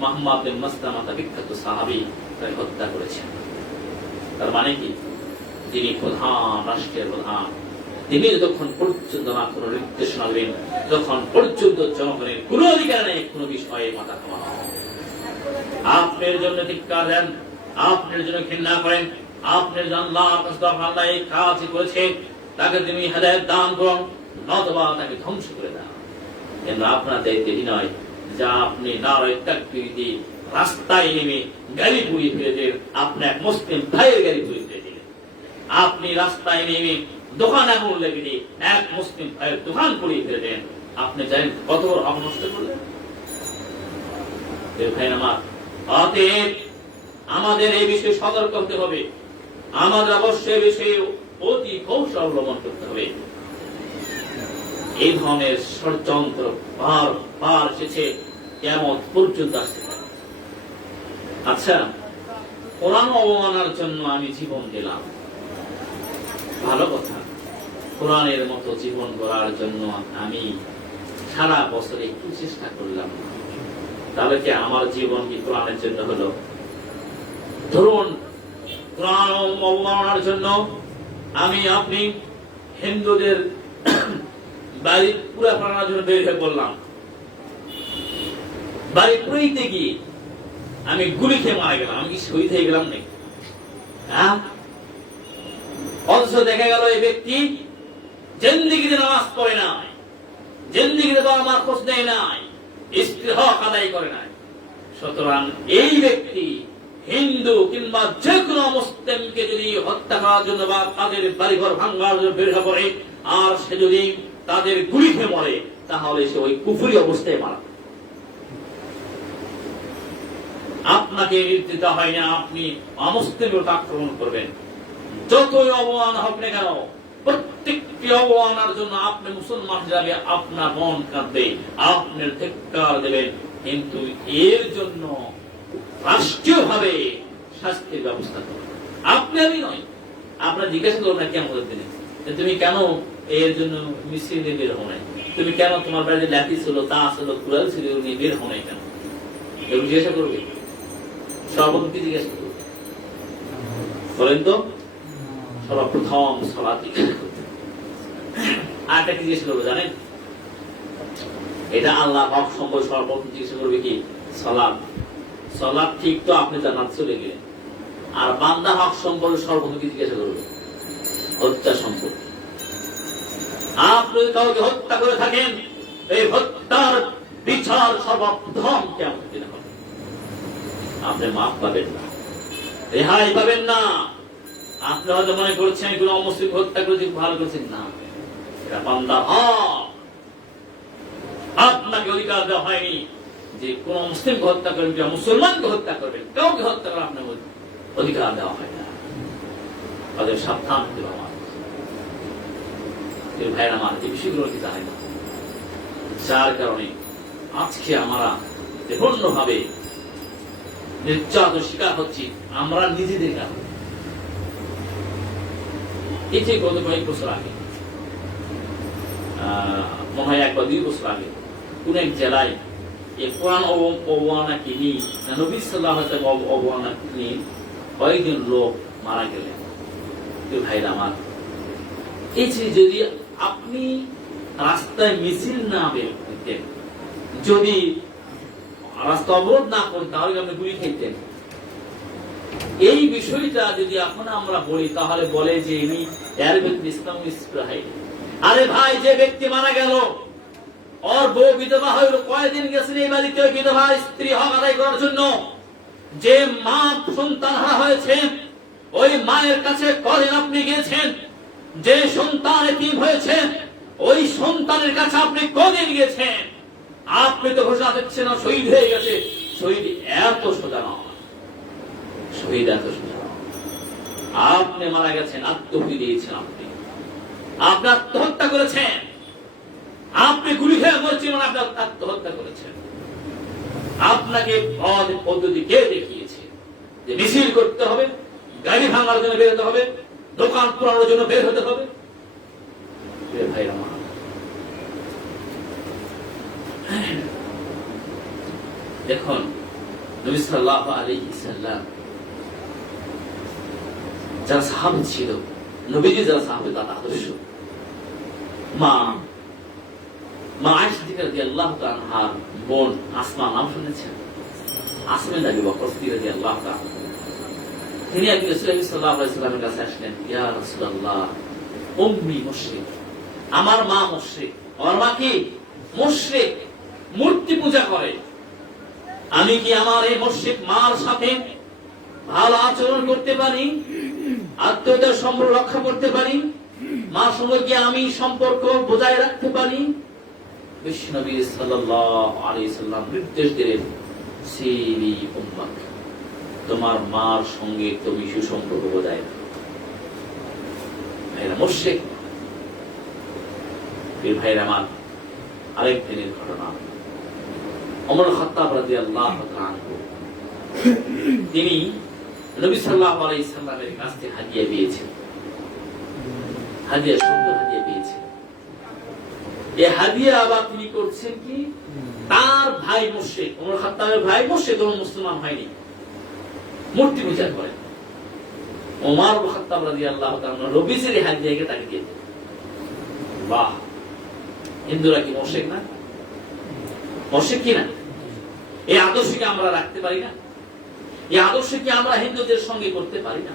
মুহাম্মদ বিন মাসলামা বিখ্যাত সাহাবী তাকে হত্যা করেছেন। তার মানে কি? তিনি প্রধান, রাষ্ট্রের প্রধান, তিনি যতক্ষণ পর্যন্ত না কোন নির্দেশনা দেবেন, যতক্ষণ পর্যন্ত জনগণের কোন অধিকার নেই কোন বিষয়ে মাথা ঘামানো। আপনার জন্য ধিক্কার দেন, আপনার জন্য ঘৃণা করেন, আপনার আল্লাহ এই কাজ করেছে, তাকে তুমি হেদায়েত দান করুন, নতুবা তাকে ধ্বংস করে দেন। কিন্তু আপনার দায়িত্ব এই নয় যা আপনি নারায়ে তাকবীর দিয়ে রাস্তায় নেমে গাড়ি পুড়িয়ে ফেলে দেন, আপনি এক মুসলিম ভাইয়ের গাড়ি পুড়িয়ে ফেলে দিলেন। আপনি রাস্তায় নেমে দোকান আগুন লেগে দিয়ে এক মুসলিম ভাইয়ের দোকান পুড়িয়ে ফেলে দেন, আপনি জানেন কত বড় হক নষ্ট করলেন? ভাই আমার, অতএব আমাদের এই বিষয়ে সতর্ক হতে হবে, আমাদের অবশ্যই এই বিষয়ে অতি কৌশল অবলম্বন করতে হবে। এই ধরনের ষড়যন্ত্র বার এসেছে, কিয়ামত পর্যন্ত আসতে পারে। আচ্ছা, কোরআন অবমাননার জন্য আমি জীবন দিলাম, ভালো কথা। কোরআনের মতো জীবন গড়ার জন্য আমি সারা বছর একটু চেষ্টা করলাম, তাহলে কি আমার জীবন কি কোরআনের জন্য হলো? ধরুন, কোরআন অবমাননার জন্য আমি আপনি হিন্দুদের বাড়ি পুরা করার জন্য বের হয়ে পড়লাম, বাড়ি পুরাইতে গিয়ে আমি গুলি খেয়ে মারা গেলাম, আমি কি শহীদ হয়ে গেলাম নাকি? হ্যাঁ, অথচ দেখা গেল এই ব্যক্তি জিন্দেগিতে নামাজ পড়ে নাই, জিন্দেগিতে বাবা মার খোঁজ নেয় নাই, স্ত্রীর হক আদায় করে নাই। সুতরাং এই ব্যক্তি হিন্দু কিংবা যে কোনো মুসলিমকে যদি হত্যা করার জন্য বা তাদের বাড়িঘর ভাঙার জন্য বের হয়ে পড়ে, আর সে যদি তাদের গুলি খেয়ে মরে, তাহলে সে ওই কুফরি অবস্থায় মারা। আপনাকে নির্দেশ হয় না আপনি অমুসলিমের আক্রমণ করবেন, যতই অবমান হোক না কেন, প্রত্যেকটি অবমাননার জন্য আপনি মুসলমান হিসাবে আপনার মন কাঁদবে, আপনি ধিক্কার দেবেন, কিন্তু এর জন্য রাষ্ট্রীয় ভাবে শাস্তির ব্যবস্থা করবেন। আপনি আমি নয়, আপনার জিজ্ঞাসা করবেন না কেমন দিনে তুমি কেন এর জন্য মিছিল নিয়ে বের হো নাই, তুমি কেন তোমার বাড়িতে লাঠি ছিল, তা ছিল, কুড়াল ছিল, নিয়ে বের হো নাই কেন, এগুলো জিজ্ঞাসা করবে। সর্বপ্রথম কি জিজ্ঞাসা করবে বলেন তো? সর্বপ্রথম সালাত আর একটা জিজ্ঞাসা করবে জানেন? এটা আল্লাহ হক সম্পর্কে সর্বপ্রথম জিজ্ঞাসা করবে কি? সালাত। সালাত ঠিক তো আপনি জান্নাত চলে গেলেন। আর বান্দা হক সম্পর্কে সর্বপ্রথম কি জিজ্ঞাসা করবে? হত্যা সম্পর্কে। আপনি যদি কাউকে হত্যা করে থাকেন, এই হত্যার বিচার সর্বপ্রথম কেমন দিন হবে? আপনি মাফ পাবেন না, রেহাই পাবেন না। আপনি হয়তো মনে করছেন কোন অমুসলিম হত্যা করে ভালো করছেন না, এটা বান্দার হক। আপনাকে অধিকার দেওয়া হয়নি যে কোন মুসলিমকে হত্যা করবেন কিংবা মুসলমানকে হত্যা করবেন, কাউকে হত্যা করার আপনার অধিকার দেওয়া হয় না। তাদের সাবধান হতে হবে। ভাইয়ের আমার এই বিষয়গুলো কি জানে না, যার কারণে আজকে আমরা বিভিন্নভাবে নির্যাতন শিকার হচ্ছি আমরা নিজেদের কারণে। এটি গত কয়েক বছর আগে, মনে হয় 1 বা 2 বছর আগে, কোন এক জেলায় এই কোরআন অবমাননাকে নিয়ে, নবী সাল্লাল্লাহু আলাইহি ওয়াসাল্লাম অবমাননাকে নিয়ে কয়েকজন লোক মারা গেলেন। ভাইরা আমার, এই যে যদি আপনি রাস্তায় মিছিল না বের করতেন, যদি রাস্তা অবরোধ না করতেন, তাহলে আপনি গুলি খাইতেন। এই বিষয়টা যদি এখন আমরা বলি, তাহলে বলে যে ইনি এর ভিতরে ইসলাম ইসরাইল। আরে ভাই, যে ব্যক্তি মারা গেল, ওর বউ বিধবা হইল, কয়েকদিন গেছেন এই বাড়িতে বিধবা স্ত্রী হক আদায় করার জন্য। যে মা সন্তান হারা হয়েছে, ওই মায়ের কাছে কদিন আপনি গিয়েছেন? যে সন্তান এতিম হয়েছে, ওই সন্তানের কাছে আপনি কদিন গিয়েছেন? আপনি তো ঘোষণা দিচ্ছেন না শহীদ হয়ে গেছে। শহীদ এত সোজা নয়, শহীদ এত সোজা নয়। আপনি মারা গেছেন, আত্মহত্যা দিয়েছেন, আপনি আত্মহত্যা করেছেন, আপনি গুলি খেয়ে মরছেন, মানে আপনি আত্মহত্যা করেছেন। আপনাকে পথ পদ্ধতি কে দেখিয়েছে যে মিছিল করতে হবে, গাড়ি ভাঙার জন্য বের হতে হবে, দোকান পোড়ানোর জন্য বের হতে হবে? ভাইরা আমার, দেখুন নবী সাল্লাল্লাহু আলাইহি সাল্লাম যারা সাহাবী ছিল, নবীজি যারা সাহাবী, তার আদর্শ মা আয়েশা রাদিয়াল্লাহু তাআলা আনহার বোন আসমা, নাম শুনেছেন? আসমা আবু বকর সিদ্দিক রাদিয়াল্লাহু তাআলা, তিনি একদিন রাসূলুল্লাহ সাল্লাল্লাহু আলাইহি ওয়াসাল্লামের কাছে আসলেন। ইয়া রাসূলুল্লাহ, উম্মি মুশরিক, আমার মা মুশরিক। আমার মা কি? মুশরিক, মূর্তি পূজা করে। আমি কি আমার এই মুশরিক মার সাথে ভালো আচরণ করতে পারি? আত্মীয়তার সম্পর্ক রক্ষা করতে পারি? মার সঙ্গে কি আমি সম্পর্ক বজায় রাখতে পারি? বিশ্বনবী সাল্লাল্লাহু আলাইহি সাল্লাম নির্দেশ দিলেন, সিরি উম্মাক, তোমার মার সঙ্গে তুমি সুসম্পর্ক বজায় রাখো। ভাইরা মুশরিক, ভাইরা আমার, আরেক দিনের ঘটনা। ওমর খাত্তাব রাদিয়াল্লাহু তাআলা তিনি নবী সাল্লাল্লাহু আলাইহি সাল্লামের কাছ থেকে হাদিয়া পেয়েছেন, হাদিয়া, সুন্দর হাদিয়া পেয়েছেন। এই হাদিয়া আবার তিনি করছেন কি? তার ভাই মুশরিক, ওমর খাত্তাবের ভাই মুশরিক, তখন মুসলমান হয়নি, মূর্তি পূজা করেন। ওমর খাত্তাব রাদিয়াল্লাহু তাআলা নবীজির হাদিয়াকে তাকে দিয়ে দেন। বাহ, হিন্দুরা কি মুশরিক না? মুশরিক কি না? এই আদর্শকে আমরা রাখতে পারি না? এই আদর্শকে আমরা হিন্দুদের সঙ্গে করতে পারি না?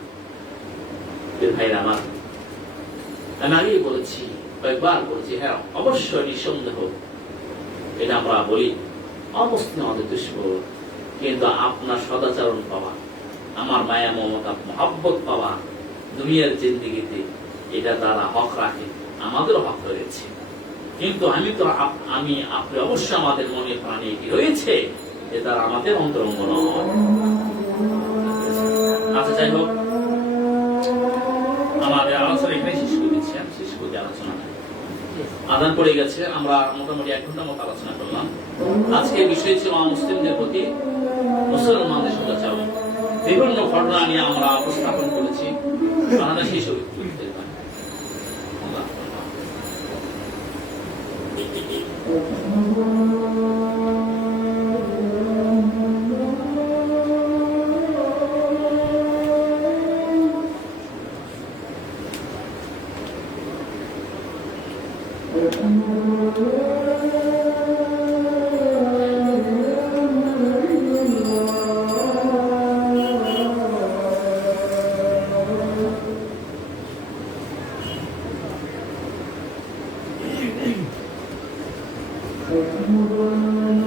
ভাইরা আমার, আমি আগেই বলেছি, কয়েকবার বলেছি, হ্যাঁ অবশ্যই নিঃসন্দেহ এটা আমরা বলি অমুসলিম আমাদের দুশ্মন, কিন্তু আপনার সদাচরণ পাওয়া, আমার মায়া মমতা মহব্বত পাওয়া দুনিয়ার জিন্দেগিতে, এটা তারা হক রাখে, আমাদেরও হক রয়েছে। কিন্তু আমি আপনি অবশ্যই আমাদের মনে প্রাণে কি রয়েছে যে তারা আমাদের অন্তরঙ্গ নয়। আচ্ছা, যাই হোক, আমাদের আলোচনা এখানে শেষ করে দিচ্ছি। আমি শেষ করে আলোচনা, আদান পড়ে গেছে, আমরা মোটামুটি 1 ঘন্টার মতো আলোচনা করলাম। আজকে বিষয় ছিল মুসলিমদের প্রতি মুসলমানদের সদাচরণ। বিভিন্ন ঘটনা নিয়ে আমরা উপস্থাপন করেছি। শেষ হবে Thank you.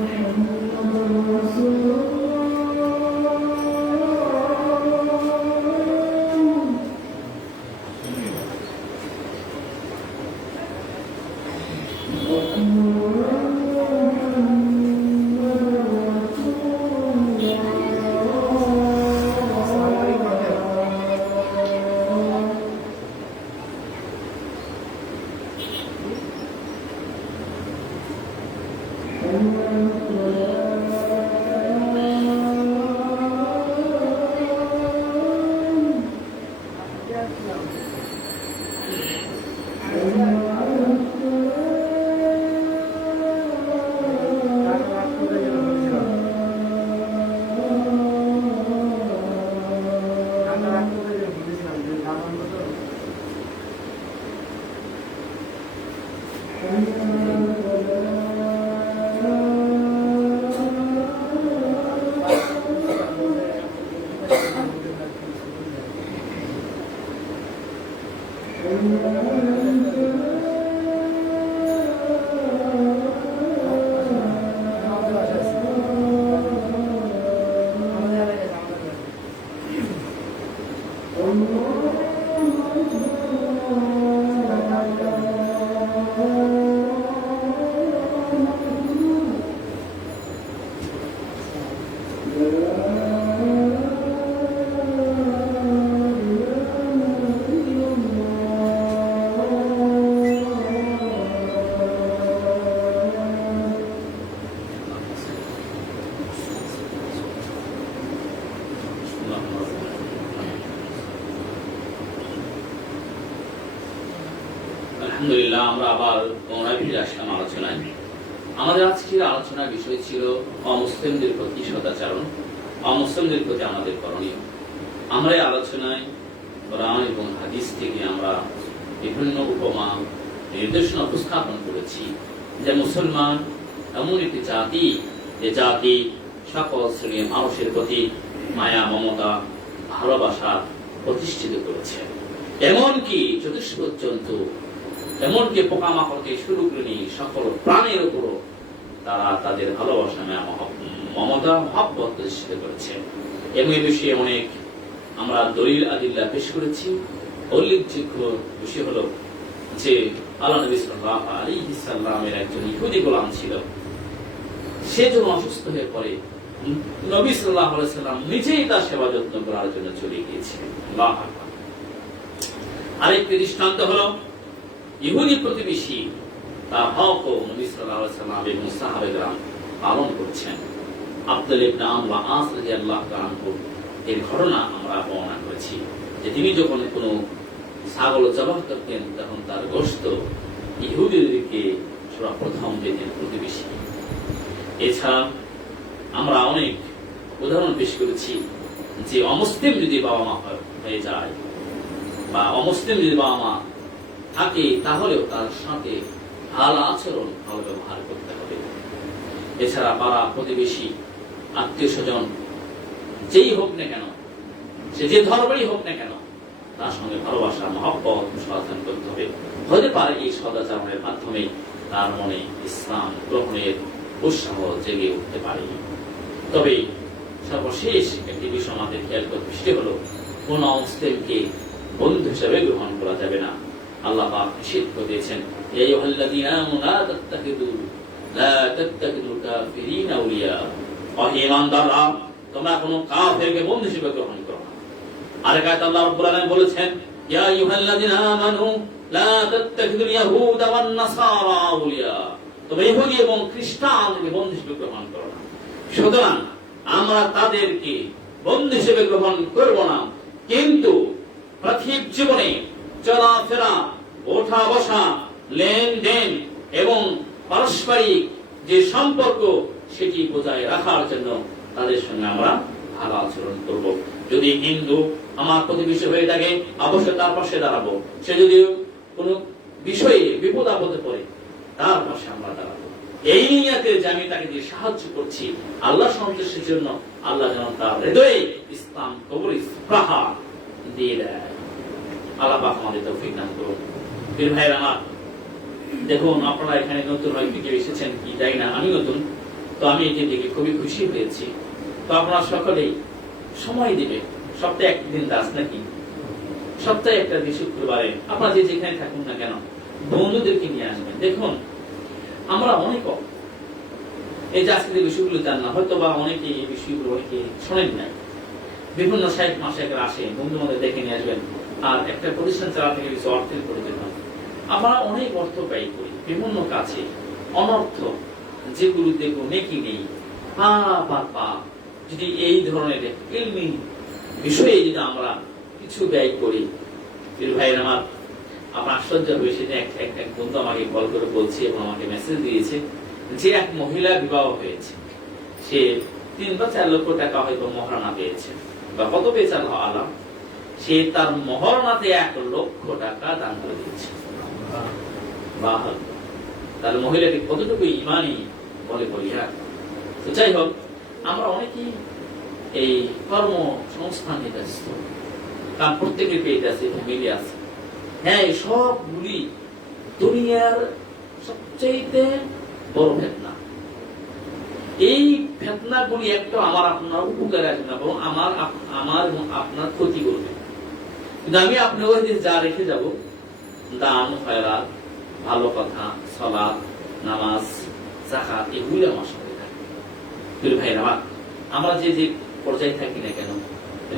আলহামদুলিল্লাহ, আমরা আবার পুনরায় ফিরে আসলাম আলোচনায়। আমাদের আজকের আলোচনার বিষয় ছিল অমুসলিমদের প্রতি সদাচরণ, অমুসলিমদের প্রতি আমাদের করণীয়। আমরা এই আলোচনায় কোরআন এবং হাদিস থেকে আমরা বিভিন্ন উপমা নির্দেশনা উপস্থাপন করেছি যে মুসলমান এমন একটি জাতি, যে জাতি সকল শ্রেণীর মানুষের প্রতি মায়া, মমতা, ভালোবাসা প্রতিষ্ঠিত করেছে। এমনকি চতুষ্প জন্তু, এমনকি পোকামাকড়কে শুরু করে নিয়ে সকল প্রাণের উপরও তারা তাদের ভালোবাসা, মমতা, মহব্বত প্রতিষ্ঠিত করেছে। এবং এই বিষয়ে অনেক আমরা দলিল আদিল্লা পেশ করেছি। উল্লেখযোগ্য বিষয় হলো যে আল্লাহ নবী সাল্লাল্লাহু আলাইহি সাল্লামের একজন ইহুদি গোলাম ছিল। সে যখন অসুস্থ হয়ে পড়ে, নবী সাল্লাল্লাহু আলাইহি সাল্লাম নিজেই তার সেবা যত্ন করার জন্য চলে গিয়েছিলেন। আল্লাহু আকবার। আরেকটি দৃষ্টান্ত হলো ইহুদি প্রতিবেশী, তার হকও নবী সাল্লাল্লাহু আলাইহি সাল্লাম এবং সাহাবায়ে-কেরাম পালন করছেন। আব্দুল্লাহ ইবনে আমর ওয়া আস রাদিয়াল্লাহু তাআলা আনহু এর ঘটনা আমরা বর্ণনা করেছি যে তিনি যখন কোনো ছাগল জবাই করতেন, তখন তার গোশত ইহুদিদেরকে সর্বপ্রথম দিতেন প্রতিবেশী। এছাড়া আমরা অনেক উদাহরণ পেশ করেছি যে অমুসলিম যদি বাবা মা হয়ে যায় বা অমুসলিম যদি বাবা মা থাকে, তাহলেও তার সাথে ভালো আচরণ, ভালো ব্যবহার করতে হবে। এছাড়া পাড়া প্রতিবেশী, আত্মীয় স্বজন যেই হোক না কেন, সে যে ধর্মেরই হোক না কেন, তার সঙ্গে ভালোবাসা, মহব্বত সদাচরণ করতে হবে। হতে পারে এই সদাচরণের মাধ্যমে তার মনে ইসলাম গ্রহণের উৎসাহ জেগে উঠতে পারে। তবে সর্বশেষ একটি বিষয় আমাদের খেয়াল করতে, সেটি হলো কোন মুসলিমকে বন্ধু হিসেবে গ্রহণ করা যাবে না। আল্লাহ পাক নিষেধ করে দিয়েছেন, ইয়া আইয়ুহাল্লাযীনা আমানু লা তাত্তাখিযুল কাফিরিনা আউলিয়া। ওহে ঈমানদাররা, তোমরা কোনো কাফেরকে বন্ধু হিসেবে গ্রহণ করো না। আরেক আয়াতে আল্লাহ রাব্বুল আলামিন বলেছেন, ইয়া আইয়ুহাল্লাযীনা আমানু লা তাত্তাখিযুল ইয়াহুদা ওয়ান নাসারা আউলিয়া। তোমরা ইহুদি এবং খ্রিস্টানকে বন্ধু হিসেবে গ্রহণ করো না। সুতরাং আমরা তাদেরকে বন্ধু হিসেবে গ্রহণ করব না, কিন্তু পার্থিব জীবনে চলাফেরা, ওঠা বসা, লেনদেন এবং পারস্পরিক যে সম্পর্ক, সেটি বজায় রাখার জন্য তাদের সঙ্গে আমরা ভালো আচরণ করব। যদি হিন্দু আমার প্রতিবেশী হয়ে থাকে, অবশ্যই তার পাশে দাঁড়াবো। সে যদি কোনো বিষয়ে বিপদ আপদে পড়ে, তার পাশে আমরা দাঁড়াবো। এই নিয়তে যে আমি তাকে যে সাহায্য করছি আল্লাহ সন্তুষ্টির জন্য, আল্লাহ যেন তার হৃদয়ে ইসলাম কবুল ইসলাহা দিয়ে দেয়। আল্লাহ পাক আমাদের তৌফিক দান করুন। বীর ভাইয়ের আমার, দেখুন আপনারা এখানে নতুন হয়তো কেউ এসেছেন কি যাই না, আমি নতুন, তো আমি এটি দেখে খুবই খুশি হয়েছি। তো আপনারা সকলেই সময় দিবে, সপ্তাহে একদিন দাস নাকি, সপ্তাহে একটা দিন শুক্রবারে আপনারা যে যেখানে থাকুন না কেন, বন্ধুদেরকে নিয়ে আসবেন। দেখুন আমরা অনেক এই যে আজকে যে বিষয়গুলো জান না, হয়তো বা অনেকে এই বিষয়গুলো অনেকে শোনেন না। বিভিন্ন সাহেব মাসায়করা আসে, বন্ধু বান্ধব দেখে নিয়ে আসবেন। আর একটা প্রতিষ্ঠান চালাতে গেলে কিছু অর্থের প্রয়োজন হয়। আমরা অনেক অর্থ ব্যয় করি বিভিন্ন কাজে, অনর্থ যেগুলোতে কোনো নেকি নেই, যদি এই ধরনের ইলমি বিষয়ে যদি আমরা কিছু ব্যয় করি, ভাইয়ের আমার, আপনার আশ্চর্য হয়েছে যে এক বন্ধু আমাকে কল করে বলছে এবং আমাকে মেসেজ দিয়েছে যে এক মহিলা বিবাহ হয়েছে, সে 3 বা 4 লক্ষ টাকা হয়তো মহারণা পেয়েছে, বা কত পেয়েছে আল্লাহ আলাম। সে তার মহারণাতে 1 লক্ষ টাকা দান করে দিচ্ছে। তার মহিলাটি কতটুকু ইমানি বলে বলি। হ্যাঁ, তো যাই হোক, আমরা অনেকেই এই কর্মসংস্থানে ব্যস্ত, কারণ প্রত্যেকের পেট আছে, ফ্যামিলি আছে, হ্যাঁ, সবগুলি দুনিয়ার সবচেয়ে বড় ফেতনা। এই ফেতনাগুলি একটা আমার আপনার উপকারে আসবে না, বরং আমার এবং আপনার ক্ষতি করবে। কিন্তু আমি আপনাকে যা রেখে যাব, দান, খয়রাত, ভালো কথা, সালাত, নামাজ, যাকাত, এগুলি আমার সাথে থাকবে। কিন্তু ভাইরা আমার, আমরা যে যে পর্যায়ে থাকি না কেন,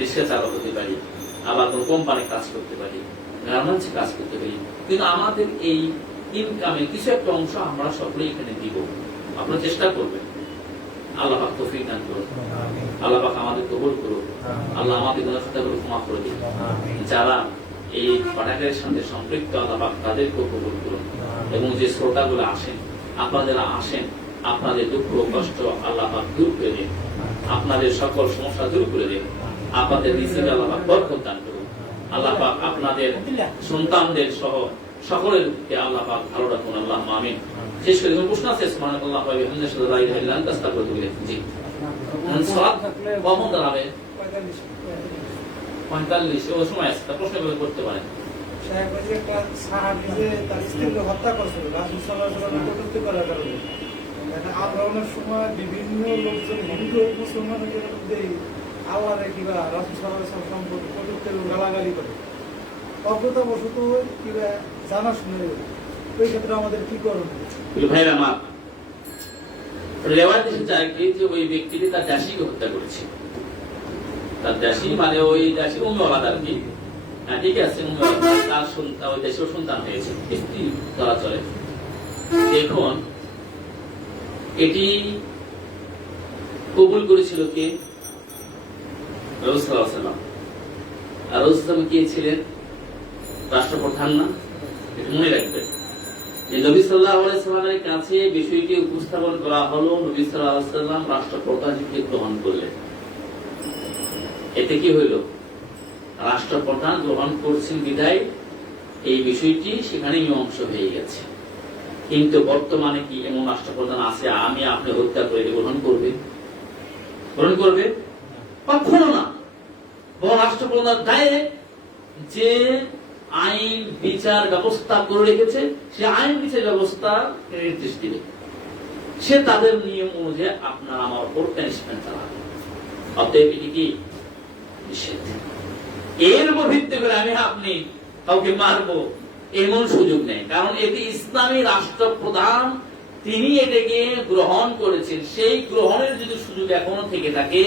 রিক্সা চালক হতে পারি, আবার কোন কোম্পানি কাজ করতে পারি, গার্মেন্টসে কাজ করতে পারি, কিন্তু আমাদের এই ইনকামের কিছু একটা অংশ আমরা সকলে এখানে দিব। আপনারা চেষ্টা করবেন। আল্লাহ পাক তৌফিক দান করুন, আল্লাহ পাক আমাদের কবুল করুন, আল্লাহ আমাদের গুনাহ খাতাগুলো ক্ষমা করে দিন। যারা এই পাঠাগারের সাথে সম্পৃক্ত, আল্লাহ পাক তাদেরকেও কবুল করুন। এবং যে শ্রোতাগুলো আসেন, আপনারা আসেন, আপনাদের দুঃখ কষ্ট আল্লাহ পাক দূর করে দিন, আপনাদের সকল সমস্যা দূর করে দিন, আপনাদের রিজিকে আল্লাহ পাক বরকত দান করুন। আল্লাহ পাক আপনাদের সন্তানদের সহ সকলের আল্লাহ পাক ভালো রাখুন, আল্লাহ আমিন। শেষ করে প্রশ্ন আছে, সুবহানাল্লাহ ওয়া বিহামদিহি আশহাদু আল্লা ইলাহা ইল্লা আনতা আস্তাগফিরুকা ওয়া আতুবু ইলাইক। জি, সালাত কখন দাঁড়াবে? 45 ওই সময় আছে, প্রশ্ন করতে পারেন। আমরা অনেক সময় বিভিন্ন লোকজন হিন্দু মুসলমানের মধ্যে আওয়ারে কিবা রাসূল সাল্লাল্লাহু আলাইহি ওয়াসাল্লাম কটূক্তি গালাগালি করে, অজ্ঞতাবশত কিবা জানা শুনে, ওই ক্ষেত্রে আমাদের কি করণীয়? ভাইরা আমার রেওয়ায়েত এসেছে যে ওই ব্যক্তিটি তার দাসীকে হত্যা করেছে। তার দাসী মানে ওই দাসী উম্মে আর কি, ঠিক আছে, তার সন্তান, ওই দেশের সন্তান হয়েছে, স্ত্রী ধরা চলে। দেখুন, এটি কবুল করেছিল কে? রাসূল সাল্লাল্লাহু আলাইহি ওয়াসাল্লাম। আর রাসূল সাল্লাল্লাহু কে ছিলেন? রাষ্ট্রপ্রধান না? এটা মনে রাখবেন যে নবী সাল্লাল্লাহু আলাইহি ওয়াসাল্লামের কাছে বিষয়টি উপস্থাপন করা হলো, নবী সাল্লাল্লাহু আলাইহি ওয়াসাল্লাম রাষ্ট্রপ্রধান হিসেবে গ্রহণ করলেন। এতে কি হইল? রাষ্ট্রপ্রধান গ্রহণ করছেন বিধায় এই বিষয়টি সেখানে মীমাংস হয়ে গেছে। কিন্তু বর্তমানে কি এমন রাষ্ট্রপ্রধান আছে আমি আপনি হত্যা করে গ্রহণ করবে? গ্রহণ করবে? কখনো না। বরং রাষ্ট্রপ্রধান ডাইরেক্ট যে আইন বিচার ব্যবস্থা করে রেখেছে, সে আইন বিচার ব্যবস্থা নির্দেশ দিবে, সে তাদের নিয়ম অনুযায়ী আপনার আমার উপর পানিশমেন্ট চালাবে। অতএব এটি কি নিষেধ। এর উপর ভিত্তি করে আমি আপনি কাউকে মারবো এমন সুযোগ নেই, কারণ এটি ইসলামী রাষ্ট্রপ্রধান, তিনি এটাকে গ্রহণ করেছেন। সেই গ্রহণের যদি সুযোগ এখনো থেকে থাকে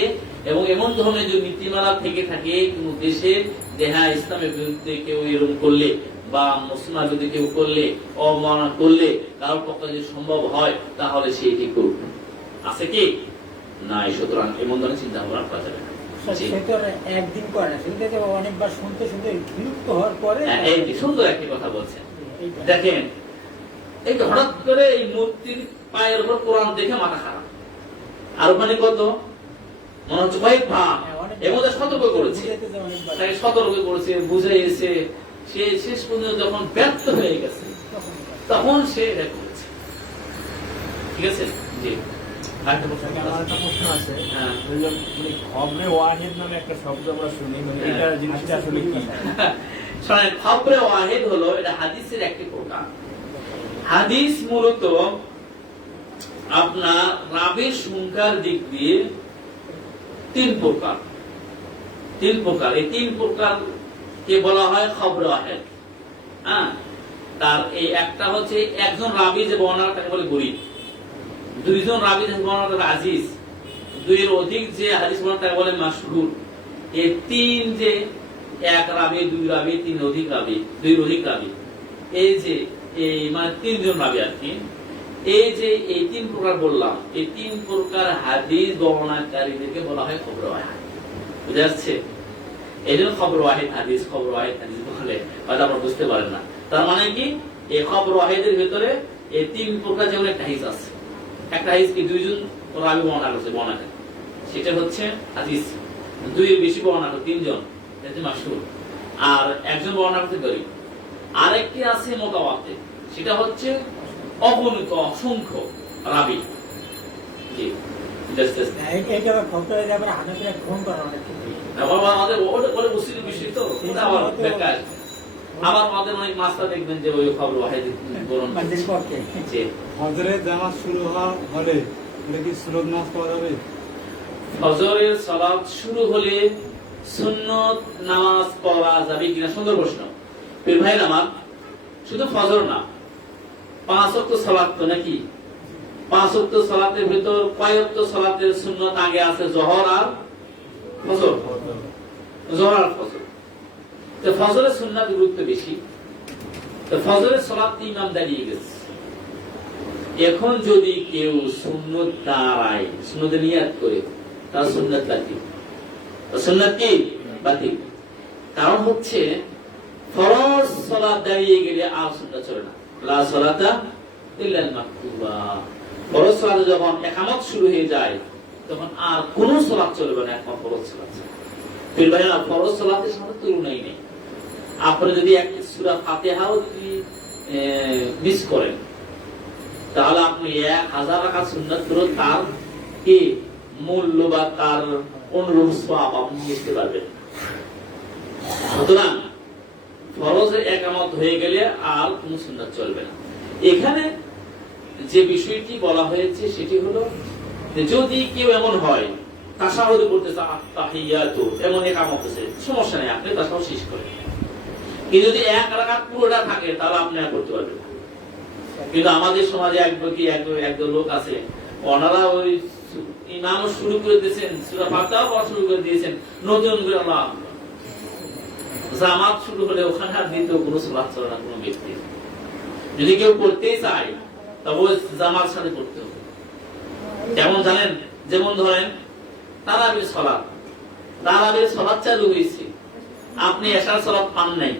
এবং এমন ধরনের যদি নীতিমালা থেকে থাকে কোন দেশে, দেহা ইসলামের বিরুদ্ধে কেউ এরকম করলে বা মুসলমান যদি কেউ করলে, অবমাননা করলে, কারোর পক্ষে যদি সম্ভব হয়, তাহলে সে এটি করবে। আছে কি নাই? সুতরাং এমন ধরনের চিন্তা ভাবনা করা যাবে না। একদিন করে না, সেটাকে অনেকবার শুনতে শুনতে বিরক্ত হওয়ার পরে সুন্দর একটি কথা বলছেন। দেখেন, এই হঠাৎ করে এই মূর্তির পায়ের উপর কোরআন দেখে মাথা খারাপ, আর ওখানে কত মনে হচ্ছে কয়েক ভাগ এর মধ্যে সতর্ক করেছে, তাকে সতর্ক করেছে, বুঝাইছে। সে শেষ পর্যন্ত যখন ব্যর্থ হয়ে গেছে তখন সে এটা করেছে। ঠিক আছে? জি, একটা প্রশ্ন আছে। খবরে ওয়াহিদ নামে একটা শব্দ আমরা শুনি, মানে এটা জিনিসটা আসলে কি? খবরে ওয়াহিদ হলো, এটা হাদিসের একটি প্রকার। হাদিস মূলত আপনার রাবির সংখ্যার দিক দিয়ে তিন প্রকার। এই তিন প্রকার কে বলা হয় খবরে ওয়াহিদ। তার এই একটা হচ্ছে একজন রাবি যে বর্ণনা তাকে বলে গরীব, দুইজন রাবি যে বর্ণনা তাকে আজিজ, দুইয়ের অধিক যে হাদিস বর্ণনা তাকে বলে মাশহুর। এই তিন যে এক রাবি, দুই রাবি, তিন অধিক রাবি, দুই অধিক রাবি, এই যে এই মানে তিনজন রাবি আর কি। এই যে এই তিন প্রকার বললাম, এই তিন প্রকার হাদিস বর্ণনাকারীদেরকে বলা হয় খবর ওয়াহিদ। বুঝা যাচ্ছে? এই জন্য খবর ওয়াহিদ হাদিস, খবর ওয়াহিদ হাদিস বলে হয়তো আপনারা বুঝতে পারেন না। তার মানে কি, এই খবর ওয়াহিদের ভিতরে এই তিন প্রকার যেমন একটা হাদিস আছে। একটা হাদিস কি দুইজন রাবি বর্ণনা করছে, বর্ণনা সেটা হচ্ছে হাদিস। দুইয়ের বেশি বর্ণনা করে তিনজন, মাশহুর। আর একজন বর্ণনা করতে গরীব। আরেকটি আছে মুতাওয়াতির, সেটা হচ্ছে অগণিত অসংখ্য রাবি। জি, আমাদের মুসলিম বিষয় তো আবার বেকার আবার আমাদের অনেক মাস্টার দেখবেন যে ওই খবর ওয়াহিদ বলুন মাঝের পক্ষে যে হজরের জামাত শুরু হলে এটা কি সুন্নত নামাজ পড়া যাবে? ফজরের সালাত শুরু হলে সুন্নত নামাজ পড়া যাবে কিনা সুন্দর প্রশ্ন। পীর ভাই আমার শুধু ফজর না, 5 ওয়াক্ত সালাত তো নাকি 5 ওয়াক্ত সালাতের ভিতর কয় ওয়াক্ত সালাতের সুন্নত আগে আছে? জোহর আর ফজর। জোহর আর ফজর। তো ফজরের সুন্নাত গুরুত্ব বেশি। তো ফজরের সালাত ইমাম দাঁড়িয়ে গেছে, এখন যদি কেউ সুন্নত দাঁড়ায়, সুন্নতে নিয়াত করে, তার সুন্নাত বাতিল। সুন্নাত কি বাতিল? কারণ হচ্ছে ফরজ সালাত দাঁড়িয়ে গেলে আর সুন্নাত চলে না। লা সালাতা ইল্লাল মাকতুবা। ফরজ সালাতে যখন ইকামত শুরু হয়ে যায় তখন আর কোন সালাত চলবে না, একমাত্র ফরজ সালাত। পীর ভাইরা, ফরজ সালাতের সাথে তুলনাই নেই। আপনি যদি এক সূরা ফাতিহাও যদি মিস করেন তাহলে আপনি 1000 রাকাত সুন্নাত করে তার কি মূল্য বা তার অনুরূপ সওয়াব আপনি নিতে পারবেন। সুতরাং ফরজে ইকামত হয়ে গেলে আর কোন সুন্নাত চলবে না। এখানে যে বিষয়টি বলা হয়েছে সেটি হলো যে যদি কেউ এমন হয় তাশাহুদ করতেছে, আত-তাহিয়াতু এমন ইকামত আছে, সমস্যা নেই, আপনি তাশাহুদ শেষ করেন। কিন্তু যদি 1 রাকাত পুরোটা থাকে তাহলে আপনি আর করতে পারবেন না। কিন্তু আমাদের সমাজে একদল লোক আছে, ওনারা ওই ইমাম শুরু করে দিয়েছেন, সূরা ফাতিহা পড়া শুরু করে দিয়েছেন, নতুন করে আল্লাহ আকবার। জামাত শুরু হলে ওখানে আর দ্বিতীয় কোনো সালাত চলে না কোনো ব্যক্তি। যদি কেউ করতেই চায় তবে জামাত সাথে করতে হবে। যেমন জানেন, যেমন ধরেন তারাবির সালাত চালু হয়েছে, আপনি এশার সালাত পান নাই,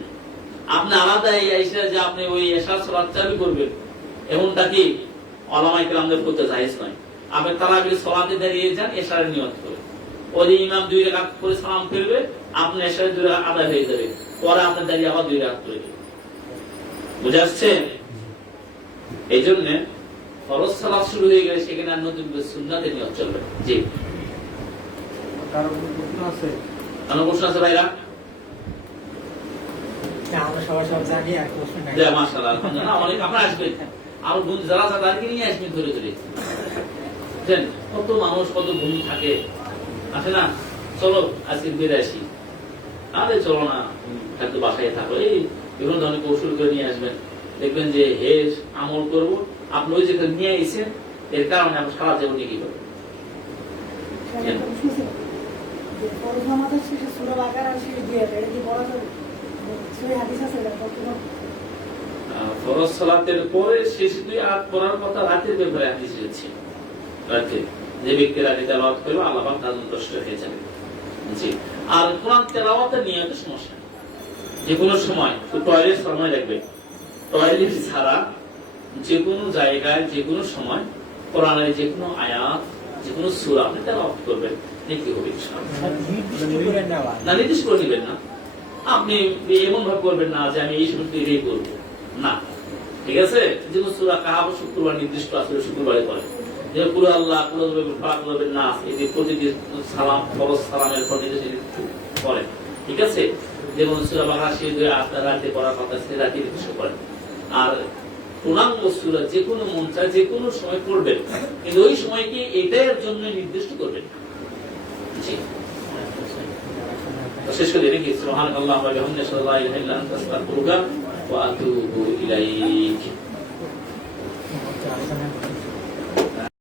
আপনি আলাদা এসে যে আপনি ওই এশার সালাত চালু করবেন, এমনটা কি ওলামায়ে কেরামদের করতে জায়েজ নয়। আপনি তারাবির সালাতে দাঁড়িয়ে যান, এশারের নিয়ত করে, ওই ইমাম 2 রাকাত করে সালাম ফিরবে, আপনি এশারের 2 রাকাত আদায় হয়ে যাবে, পরে আপনি দাঁড়িয়ে আবার 2 রাকাত করে দিবেন। বুঝা আসছে? এই জন্য ফরজ সালাত শুরু হয়ে গেলে সেখানে আর নতুন সুন্নাতের নিয়ত চলবে। জি, কারো কোনো প্রশ্ন আছে? কোনো প্রশ্ন আছে ভাইরা? না, আমরা সবার সব জানি, আর প্রশ্ন নাই। জি, মাশাআল্লাহ, আলহামদুলিল্লাহ। অনেক আপনারা আসবেন, আর যারা তাদেরকে নিয়ে আসবেন ধরে ধরে। বুঝলেন কত মানুষ, কত ঘুম থাকে, আসে না? চলো আজকে বের আসি, আরে চলো না, একটু বাসায় থাকো, এই বিভিন্ন ধরনের কৌশল করে নিয়ে আসবেন। দেখবেন যে হে আমল করবো, আপনি ওই যেখানে নিয়ে এসেছেন এর কারণে আপনি সারা জীবন কি করবেন। ফরজ সালাতের পরে শেষ 2 আয়াত পড়ার কথা রাতের ব্যাপারে হাদিস এসেছে, রাতে যে ব্যক্তি রাতে তেলাওয়াত করবে আল্লাহ পাক তার সন্তুষ্ট হয়ে যাবে। জি, আর কোরআন তেলাওয়াতের নিয়তে সমস্যা নেই, যে কোনো সময়, টয়লেট সময় রাখবে, টয়লেট ছাড়া যে কোনো জায়গায় যে কোনো সময় কোরআনের যে কোনো আয়াত, যে কোনো সূরা আপনি তেলাওয়াত করবেন, নেকি হবে ইনশাআল্লাহ। না, নির্দিষ্ট করে নেবেন না, আপনি এমন ভাবে করবেন না যে আমি এই সমস্ত এটাই করবো না, ঠিক আছে? যেমন সূরা কাহাফ শুক্রবার নির্দিষ্ট আসলে শুক্রবারে করে, যে কুল আল্লাহ কুল ফালাক কুল নাস, এই যে প্রতিটি সালাম ফরজ সালামের পর নির্দেশ করেন, ঠিক আছে? যেমন সূরা বাকারা শেষ 2 আয়াত রাতে পড়ার কথা সে রাতে নির্দেশ করেন। আর পূর্ণাঙ্গ সূরা যে কোনো মন চায় যে কোনো সময় পড়বেন, কিন্তু ওই সময়কে এটার জন্য নির্দিষ্ট করবেন। জি, শেষ করে নাকি সুবহানাল্লাহি ওয়া বিহামদিহি, লা ইলাহা ইল্লা আনতা, আস্তাগফিরুকা ওয়া আতুবু ইলাইক।